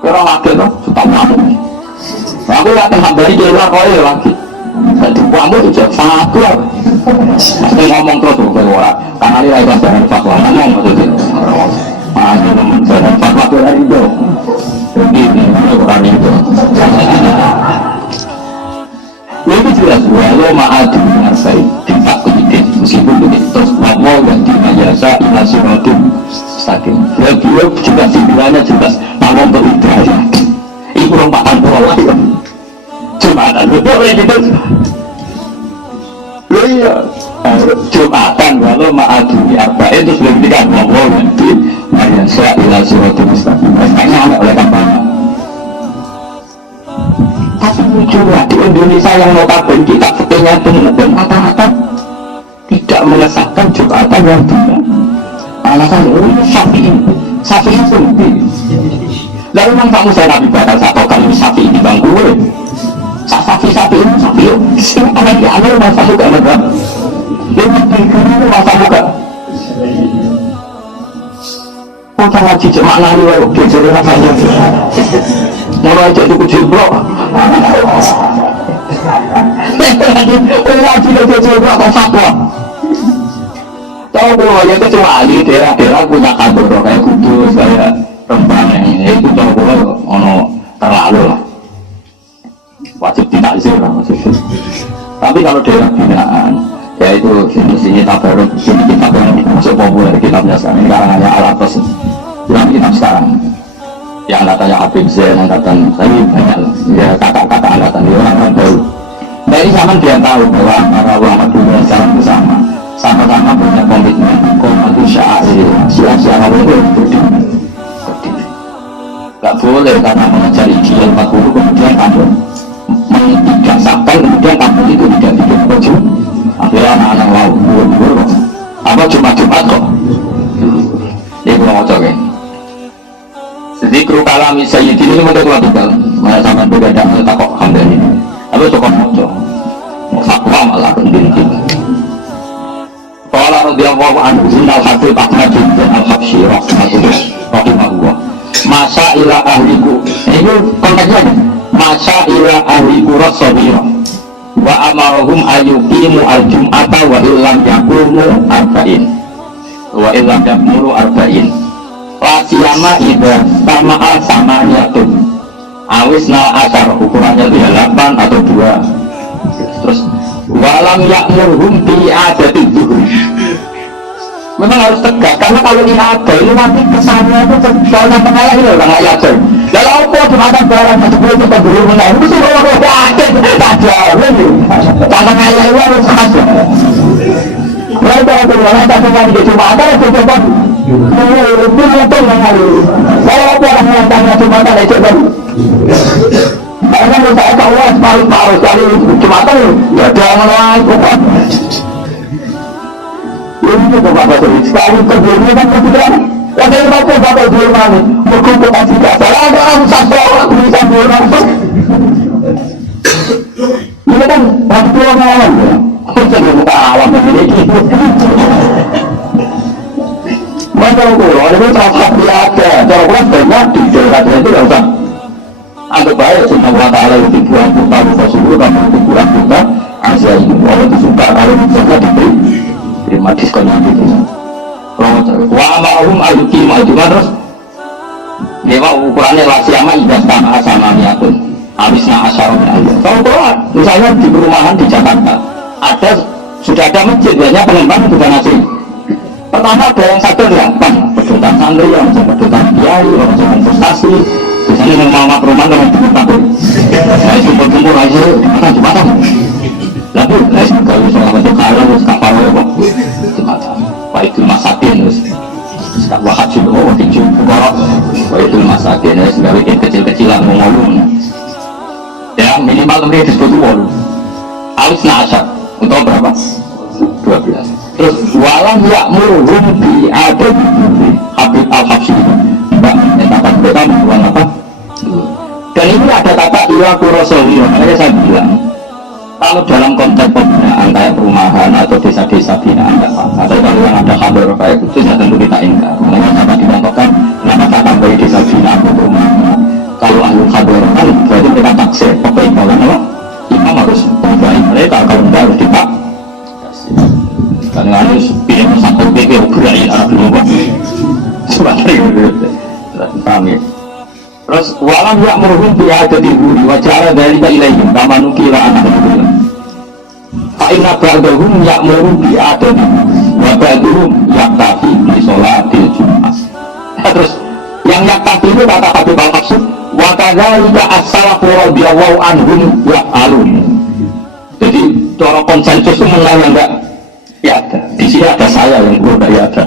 Kalau ada tuh suka malu. Aku yakin hambali dia lah kau ya lagi. Jadi kamu juga satu lah. Pasti ngomong terus bukan orang. Karena dia lagi jangan fatwa ngomong maksudnya. Masih ngomong jangan fatwa tu hari itu. Ini bukan itu. Ini jelas walau ma'adu dengan baik tidak kejadian meskipun begitu terus mau ganti majasa inasimatum stakim. Beliau juga simpulannya jelas namun beribadah. Ibu orang makan bola ya. Jumatan betul gitu. Loh iya. Jumatan walau ma'aduni arba'in itu sudah dikatakan Allah nanti Marian saya ila suratul mustaqim. Tanya oleh kampanye. Tapi luculah di Indonesia yang notabene kita fikihnya benar rata-rata tidak mengesahkan Jumatan yang benar. Alasan ini Syafi'i sunni. Lalu memang kamu saya nabi batal satu kali Syafi'i di bangku Syafi'i sing anak di anak masa juga mereka memang itu masa juga kita ngaji cek maknanya oke jadi rasanya mulai aja itu kejibro ngaji itu kejibro atau fatwa tahu bahwa itu cuma ahli daerah-daerah punya kantor kayak Kudus kayak Rembang yang itu tahu bahwa ono terlalu lah wajib tidak sih lah maksudnya. Tapi kalau daerah binaan ya itu sini tabaruk ini kitab yang masuk populer kitabnya sekarang ini karangannya Al-Atas yang kitab sekarang yang katanya Habib Zain angkatan tapi banyak ya kakak-kakak angkatan dia orang baru. Dari zaman dia tahu bahwa para ulama dunia sekarang bersama sama-sama punya komitmen komatu syair sia-sia itu berdiri. Gak boleh karena mengejar ideal 40 kemudian kamu tidak sampai kemudian kamu itu tidak bikin baju akhirnya anak-anak laut apa Jumat kok ini kurang ngocok ya zikru kalami sayyidin ini mudah kelanjutan mana sampai berbeda tak kok hamdan ini tapi cukup ngocok fatwa malah pendintin kalau radhiyallahu anhu innal habib Ahmad bin al-Habsyi rahimahullah masa ila ahliku ini konteksnya masa ila ahliku rasulullah wa amarahum ayyuqimu al-jum'ata wa illam yaqumu arba'in wa illam yakmulu arba'in la siyama pertama sama sama niatun awis na asar ukurannya itu ya 8 atau 2. Terus walam ya'murhum bi adati dhuhur. Memang harus tegak karena kalau ini ada ini nanti kesannya itu karena pengalah ini orang ayat. Lalu apa dimakan barang sebelum kita buru menang itu sih orang yakin tak jauh ini. Karena ayat itu harus ada. Mereka itu orang tak cuma di Jumatan itu coba. Itu betul mengalir. Kalau apa orang yang tanya Jumatan itu coba. Karena saya tahu paling sekali Jumatan ya ada menolak bukan. Ini bapak sekali kerjanya kan kepikiran. Ada yang bapak Jerman, berkumpul kasih dasar. Ada orang sastra tulisan Jerman. Ini kan waktu orang awam ya. Aku jadi buka awam begini. Masa ukur, ada yang terasa biasa. Cara pulang banyak di daerah itu tidak usah. Anggap baik Subhanahu wa ta'ala itu bulan putar, buka subuh, dan bulan putar. Asia ini, orang itu suka kalau bisa diberi. Terima diskonnya gitu. Wa ma'hum al-qimah itu kan terus dia ukurannya lasiama idah sama niatun abisna asyarun ayat. Kalau misalnya di perumahan di Jakarta sudah ada masjid, banyak pengembang sudah ngasih. Pertama ada yang satu gampang, pedotan santri, orang pedotan kiai, orang investasi. Biasanya mau perumahan dengan takut. Saya kumpul aja di mana. Lalu kalau soal itu kalau kapal apa Jumatan, baik itu masakin terus sekarang waktu juga waktu juga baik itu masakin ya sudah bikin kecil-kecilan ngomong ya minimal mereka disebut wolu alus nasab untuk berapa 12. Terus walam ya'murhum bi adab Habib al-Habsyi mbak kata mereka membuat apa dan ini ada kata ilaku rasulullah. Makanya saya bilang kalau dalam konteks pembinaan kayak perumahan atau desa-desa binaan tidak apa-apa. Tapi kalau yang ada kabar kayak itu ya tentu kita ingkar. Makanya dapat dicontohkan kenapa saya tambahi desa binaan atau perumahan. Kalau ahli kabar kan berarti mereka taksir pokoknya apa? Imam harus membaik mereka, kalau tidak harus dipak. Karena harus pilih satu BB gerai arah gelombang. Sebenarnya gitu. Kami. Terus walam ya'murhum bi adati dhuhri wa ja'ala dzalika ilaihim kama nukila anak itu. Fa inna ba'dahum ya'muru bi adati wa ba'dahum yaktafi bi sholatil Jumat. Terus yang yaktafi itu kata Habib al-Habsyi wa kadzalika as-salafu radhiyallahu anhum ya'alun. Jadi cara konsensus itu menang enggak ya ada. Di sini ada saya yang enggak ya ada.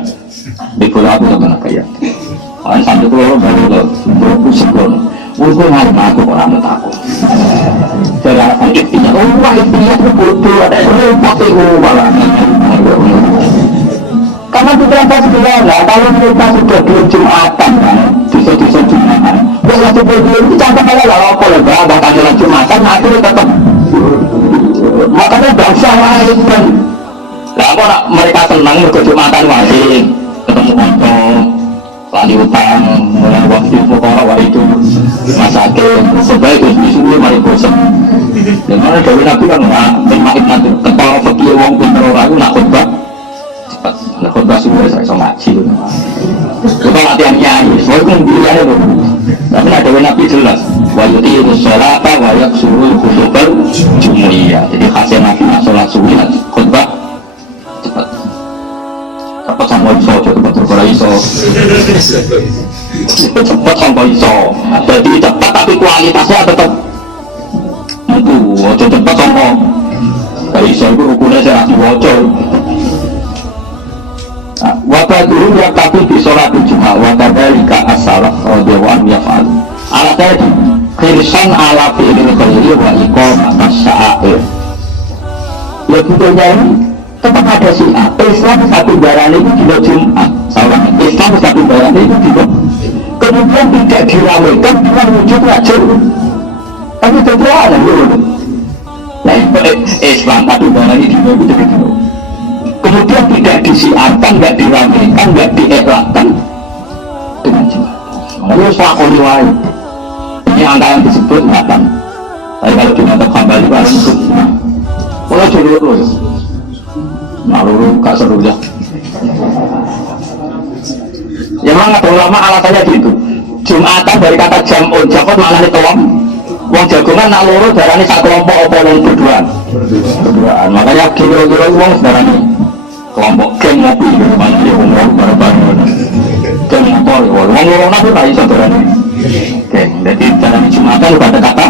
Di bola aku enggak ada ya. Sampai keluar baru pusing kono. Mungkin aku orang takut. Jadi anak ikhtiar, wah ikhtiar itu bodoh. Ada yang pakai malah. Karena pikiran saya sederhana. Kalau mereka sudah dua Jumatan kan, desa-desa Jumatan. Kalau sebelum itu contoh kayak apa lah, bahkan dalam Jumatan akhirnya tetap. Makanya bangsa lain kan. Lah kok mereka senang ke Jumatan wajib ketemu kantor. Lali utang, mulai waktu pokoknya itu masakin sebaik itu disuruh mari bosan. Dengan Dewi Nabi kan nggak termain nanti kepala fakir wong pinter orang itu nak khutbah cepat, nak khutbah subuh saya sama ngaji. Kita latihan nyanyi, soalnya kemudian itu. Tapi ada Dewi Nabi jelas, wajib itu sholat, wajib suruh khutbah jumliyah. Jadi khasnya Nabi nak sholat subuh khutbah cepat. Cepat sampai iso, cepat terkorai iso. Cepat sampai iso. Jadi cepat tapi kualitasnya tetap itu. Cepat sampai iso itu rukunnya saya kasih bocor. Wabah dulu ya tapi di sholat Jumat. Wabah dari ka as-salaf radhiyallahu yaf'al. Alat tadi khirsan ala fi'il khairi wa iqam atas sya'air. Ya betulnya ini tetap ada syiah. Islam satu barang itu juga Jumat. Islam satu barang itu juga. Kemudian tidak diramaikan dengan wujud wajib. Tapi itu ada dulu. Nah, Islam satu barang itu juga begitu. Kemudian tidak disiarkan, tidak diramaikan, tidak diikrarkan dengan Jumat. Lalu selakon lain. Ini angka yang disebut Natal. Tapi kalau Jumat kembali barang itu, kalau dulu Maluru gak seru ya. Ya memang ada ulama alasannya gitu. Jumatan dari kata jam'un, jam'un maknanya kelompok. Wong jagongan nak loro darani sak kelompok apa wong berduaan. Berduaan. Makanya kira-kira wong darani kelompok geng ngopi, maknanya wong bareng-bareng. Geng motor, wong loro nang ora iso darani. Geng. Jadi darani jumatan udah ada kata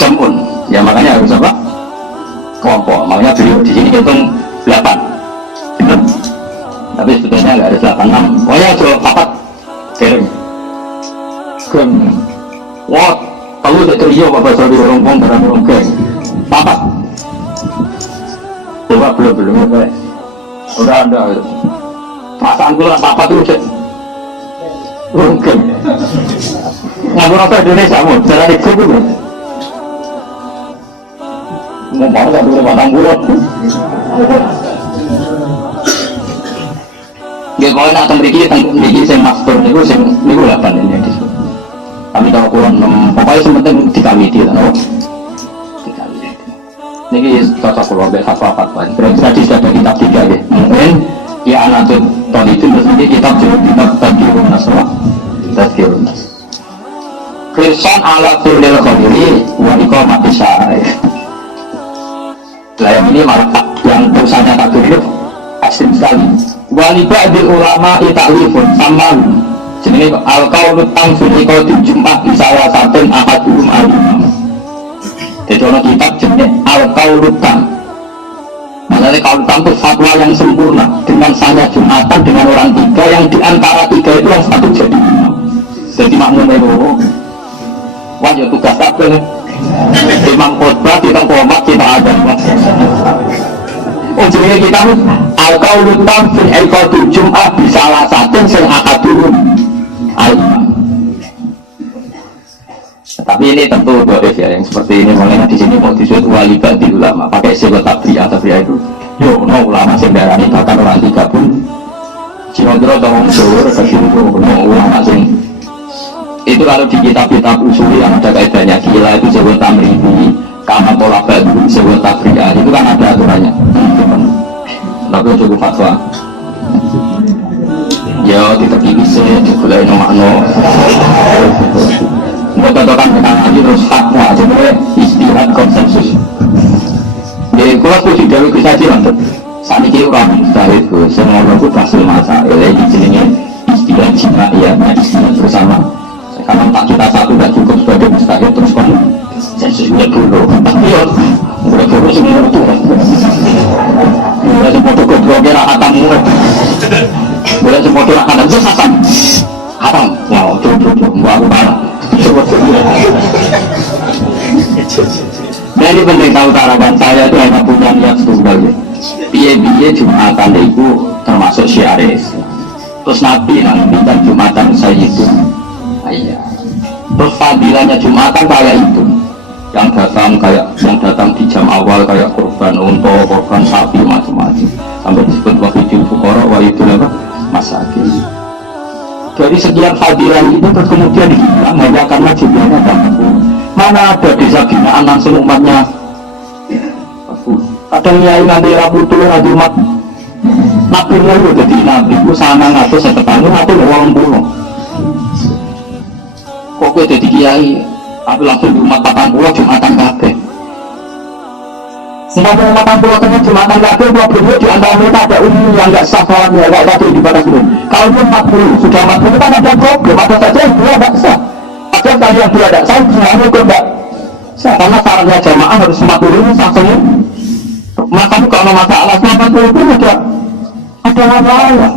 jam'un. Ya makanya harus apa? Kelompok. Makanya beliau di sini hitung 8. Betul? Tapi sebetulnya nggak ada 8, 6. Pokoknya cuma 4 kering. Geng. Wah, kalau tidak trio apa soal dirompong dalam orang geng. 4. Coba belum ya. Udah ada. Perasaan gue lah 4 itu cek. Orang geng. Ngabur apa Indonesia mau jalan ikut dulu. Mau nggak boleh batang bulat. Dia kalau nak memiliki yang master itu yang 8 ini yang disebut. Kami kalau kurang 6, pokoknya sementing dikawiti lah, no? Dikawiti. Ini cocok kalau ambil fatwa-fatwa. Kira-kira sudah ada kitab 3 ya. Mungkin ya anak tuh tahun itu berarti kitab Tadkirun Nas, Tadkirun Nas. Krisan ala firnil khamiri wa iqamati syar'i. Lah yang ini malah yang tulisannya takdir ekstrim sekali. Walibah di ulama itaklifun sama jenis al-qawlut tamfil iqaudi jum'ah misalnya satun ahadum al-imam. Jadi orang kitab jenis al-qawlut tam. Maksudnya qawlut tam itu fatwa yang sempurna dengan sanya jum'atan dengan orang 3 yang diantara 3 itu yang satu jadi imam. Jadi makmum itu wajah tugas takdir imam khutbah kita komat kita ada. Oh jadi kita al-qawlut tam fil iqaudi jum'ah misalnya satun sing ahadum. Tapi ini tentu doif ya yang seperti ini. Makanya di sini mau disebut walibat di ulama pakai sebut tabri'ah itu. Yo, no ulama sendarani bahkan orang 3 pun Cino-cino atau orang Jawa itu ulama sing itu kalau di kitab-kitab usul yang ada kaitannya gila itu sebut tamribi, kama pola batu sebut tabri'ah itu kan ada aturannya. Tapi cukup fatwa. Ya ditepi bisa digulai no betul-betul kita lagi terus fatwa sebenarnya istihad konsensus. Jadi kalau aku sudah bisa jalan saat ini orang mustahil itu semua orang itu hasil masalah ini jenisnya istihad jina ya istihad bersama karena tak kita satu dan cukup sebagai mustahil terus konsensusnya dulu tapi ya udah dulu semua itu udah semua itu kira hatamu boleh semua itu hatam itu hatam wow coba aku parah. Jadi penting tahu tarakan saya itu hanya punya niat tunggal ya. Biaya Jumatan itu termasuk syiaris. Terus Nabi nanti Jumatan saya itu, ayah. Terus fadilahnya Jumatan kayak itu, yang datang di jam awal kayak korban unta, korban sapi macam-macam. Sampai disebut wahidul fuqara, wahidul apa? Masakin. Dari sekian fadilah itu terus kemudian hilang hanya karena jumlahnya banyak. Mana ada desa binaan langsung umatnya kadang nyai nanti rabu tuh rabu umat nabi mulu jadi nabi itu sana ngatur setepan ngatur orang pulau kok gue jadi kiai tapi langsung di umat 40 Jumatan kabeh. Sehingga umat 40 tengah Jumatan kabeh problemnya di antara mereka ada umum yang nggak sah sholatnya nggak tadi di batas umum. Kalau 40 sudah 40 kan ada problem, ada saja yang 2 nggak sah. Ada saja yang 2 nggak sah, semuanya juga nggak sah. Karena syaratnya jamaah harus 40 ini sah semua. Maka kalau masalah 80 pun ada masalah.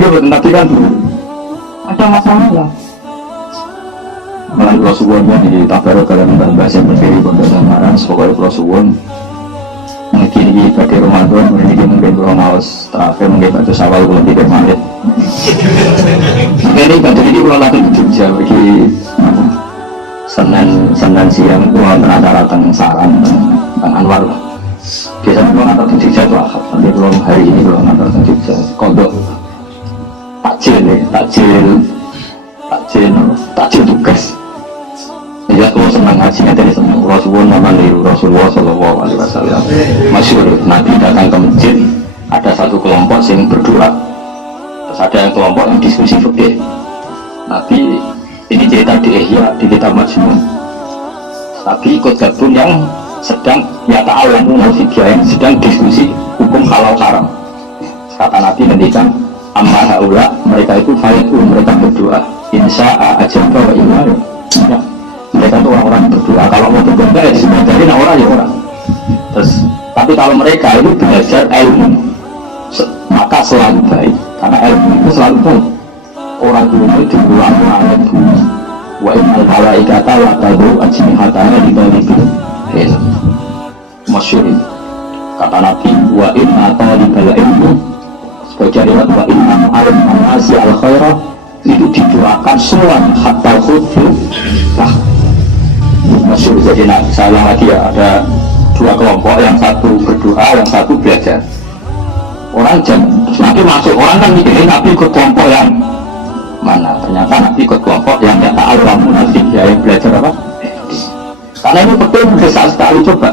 Ya betul nanti kan ada masalah. Malah Rasulullah di tabarok kalian bahasa yang berbeda pada samaran sebagai Rasulullah mungkin ini pada Ramadan mungkin kurang awas terakhir mungkin pada Syawal belum tidak marit ini pada ini kalau lagi di Jogja bagi Senin siang kurang acara tentang saran tentang Anwar biasanya kurang acara di Jogja itu akad nanti belum hari ini kurang acara di Jogja kodok takjil tugas. Ya kalau senang hajinya dari senang Rasulullah nama niru Rasulullah Shallallahu Alaihi Wasallam. Masyhur Nabi datang ke masjid ada satu kelompok yang berdoa Terus ada yang kelompok yang diskusi fikih. Nabi ini cerita di Ihya, di kitab Majmu'. Nabi ikut gabung yang sedang yata'alamu fikih, yang sedang diskusi hukum halal haram. Kata Nabi ngendikan, amma haula, mereka itu fayatu, mereka berdoa. Insya'a ajaba wa illa ya. Mereka itu orang-orang berdoa. Kalau mau berdoa ya disebutkan orang ya orang. Terus, tapi kalau mereka itu belajar ilmu, maka selalu baik. Karena ilmu itu selalu baik. Orang dulu itu diulang-ulang dulu. Wa innal malaikata la tad'u ajnihatana li talibin ilm. Masyhur. Kata Nabi, wa inna talibal ilmi sebagai riwayat wa inna alim an-nasi al-khairah, itu didoakan semua hatta khudhu lah. Masyhur. Jadi saya ulang lagi ya, ada dua kelompok, yang satu berdoa, yang satu belajar. Orang nanti masuk, orang kan mikirin Nabi ikut kelompok yang mana, ternyata Nabi ikut kelompok yang nyata al-wamu nasib, ya, yang belajar apa? Karena ini betul besar sekali. Coba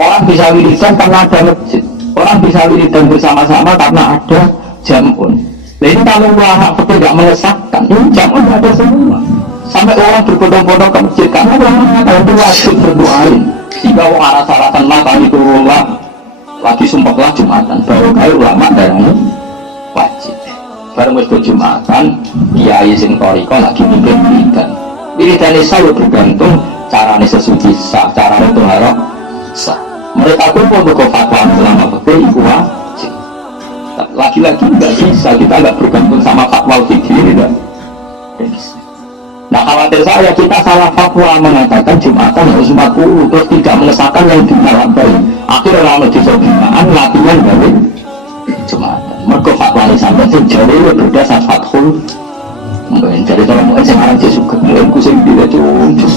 orang bisa wiridan karena ada masjid, orang bisa wiridan bersama-sama karena ada jamun. Nah ini kalau ulama betul tidak mengesahkan, ini jamun ada semua. Sampai orang berbondong-bondong ke masjid karena ulama mengatakan itu wajib berdoain. Jika orang arah-arahkan maka itu ulama lagi sumpahlah Jumatan, baru kali ulama darahnya wajib. Baru mesti Jumatan, kiai sing toriko lagi mikir wiridan saya bergantung caranya sesuci sah, caranya itu harap sah. Mereka pun untuk fatwa selama betul itu wajib. Lagi-lagi nggak bisa, kita nggak bergantung sama fatwa fikih, tidak. Nah khawatir saya kita salah fatwa mengatakan Jumatan harus 40 terus tidak mengesahkan yang ditalabai. Akhirnya lama disobinaan latihan dari Jumatan. Mereka fatwa ini sampai sejauh ini berdasar fathul. Mungkin jadi kalau mungkin sekarang saya suka mungkin aku sering bila cuncus.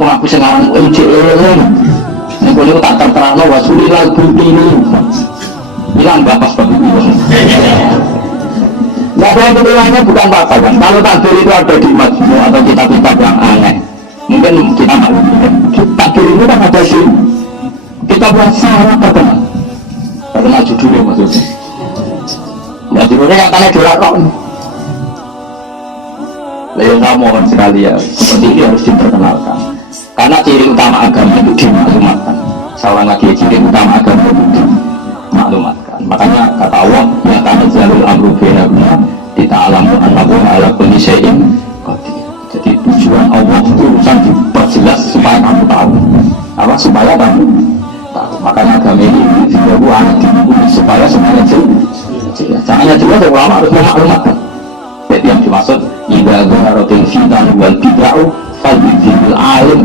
Wah aku sekarang mungkin cek. Ini kalau tak terang wasulilah bukti ini. Bilang bapak seperti itu. Nah, saya kebilangnya bukan apa-apa kan. Kalau takbir itu ada di Majmu' atau kitab-kitab yang aneh, mungkin kita malu. Takbir ini kan ada di kitab yang sangat terkenal judulnya maksudnya. Nah, judulnya katanya Dorakok. Saya mohon sekali ya, seperti ini harus diperkenalkan. Karena ciri utama agama itu dimaklumatkan. Saya ulang lagi, ciri utama agama itu dimaklumatkan. Makanya kata Allah, ya kana jalul amru bainahuma dita'alamu annahu ala kulli syai'in qadir. Jadi tujuan Allah itu urusan diperjelas supaya kamu tahu. Apa supaya kamu tahu. Makanya agama ini dibawa supaya semuanya jelas. Caranya jelas ya ulama harus memaklumatkan. Jadi yang dimaksud idza dhaharatil fitan wal bid'ah fadzil alim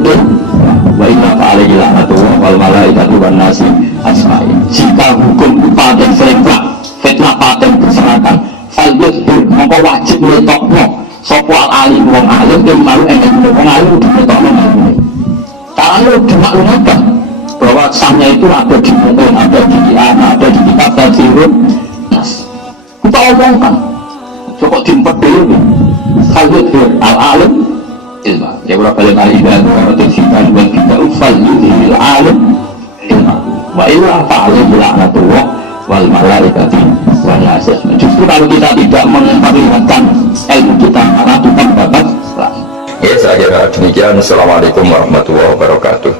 wa inna fa'alaihi la'natullah wal malaikatu wan nasi ajma'in. Jika hukum paten fitnah paten berserakan fadzil mongko wajib ngetokno sapa alim wong alim yang malu wong alim ditetokno. Caranya dimaklumatkan bahwa sahnya itu ada di buku, ada di kitab, ada di kitab tafsirun nas. Kita omongkan coba dimpet dulu fadzil al-alim ilma. Ya berapa kali kali dan kalau tersikan buat kita ufal lil alim ilma. Wa illa fa'alim la'natullah wal malaikati wan nas. Justru kalau kita tidak memperlihatkan ilmu kita, maka kita dapat. Ya saya kira demikian. Assalamualaikum warahmatullahi wabarakatuh.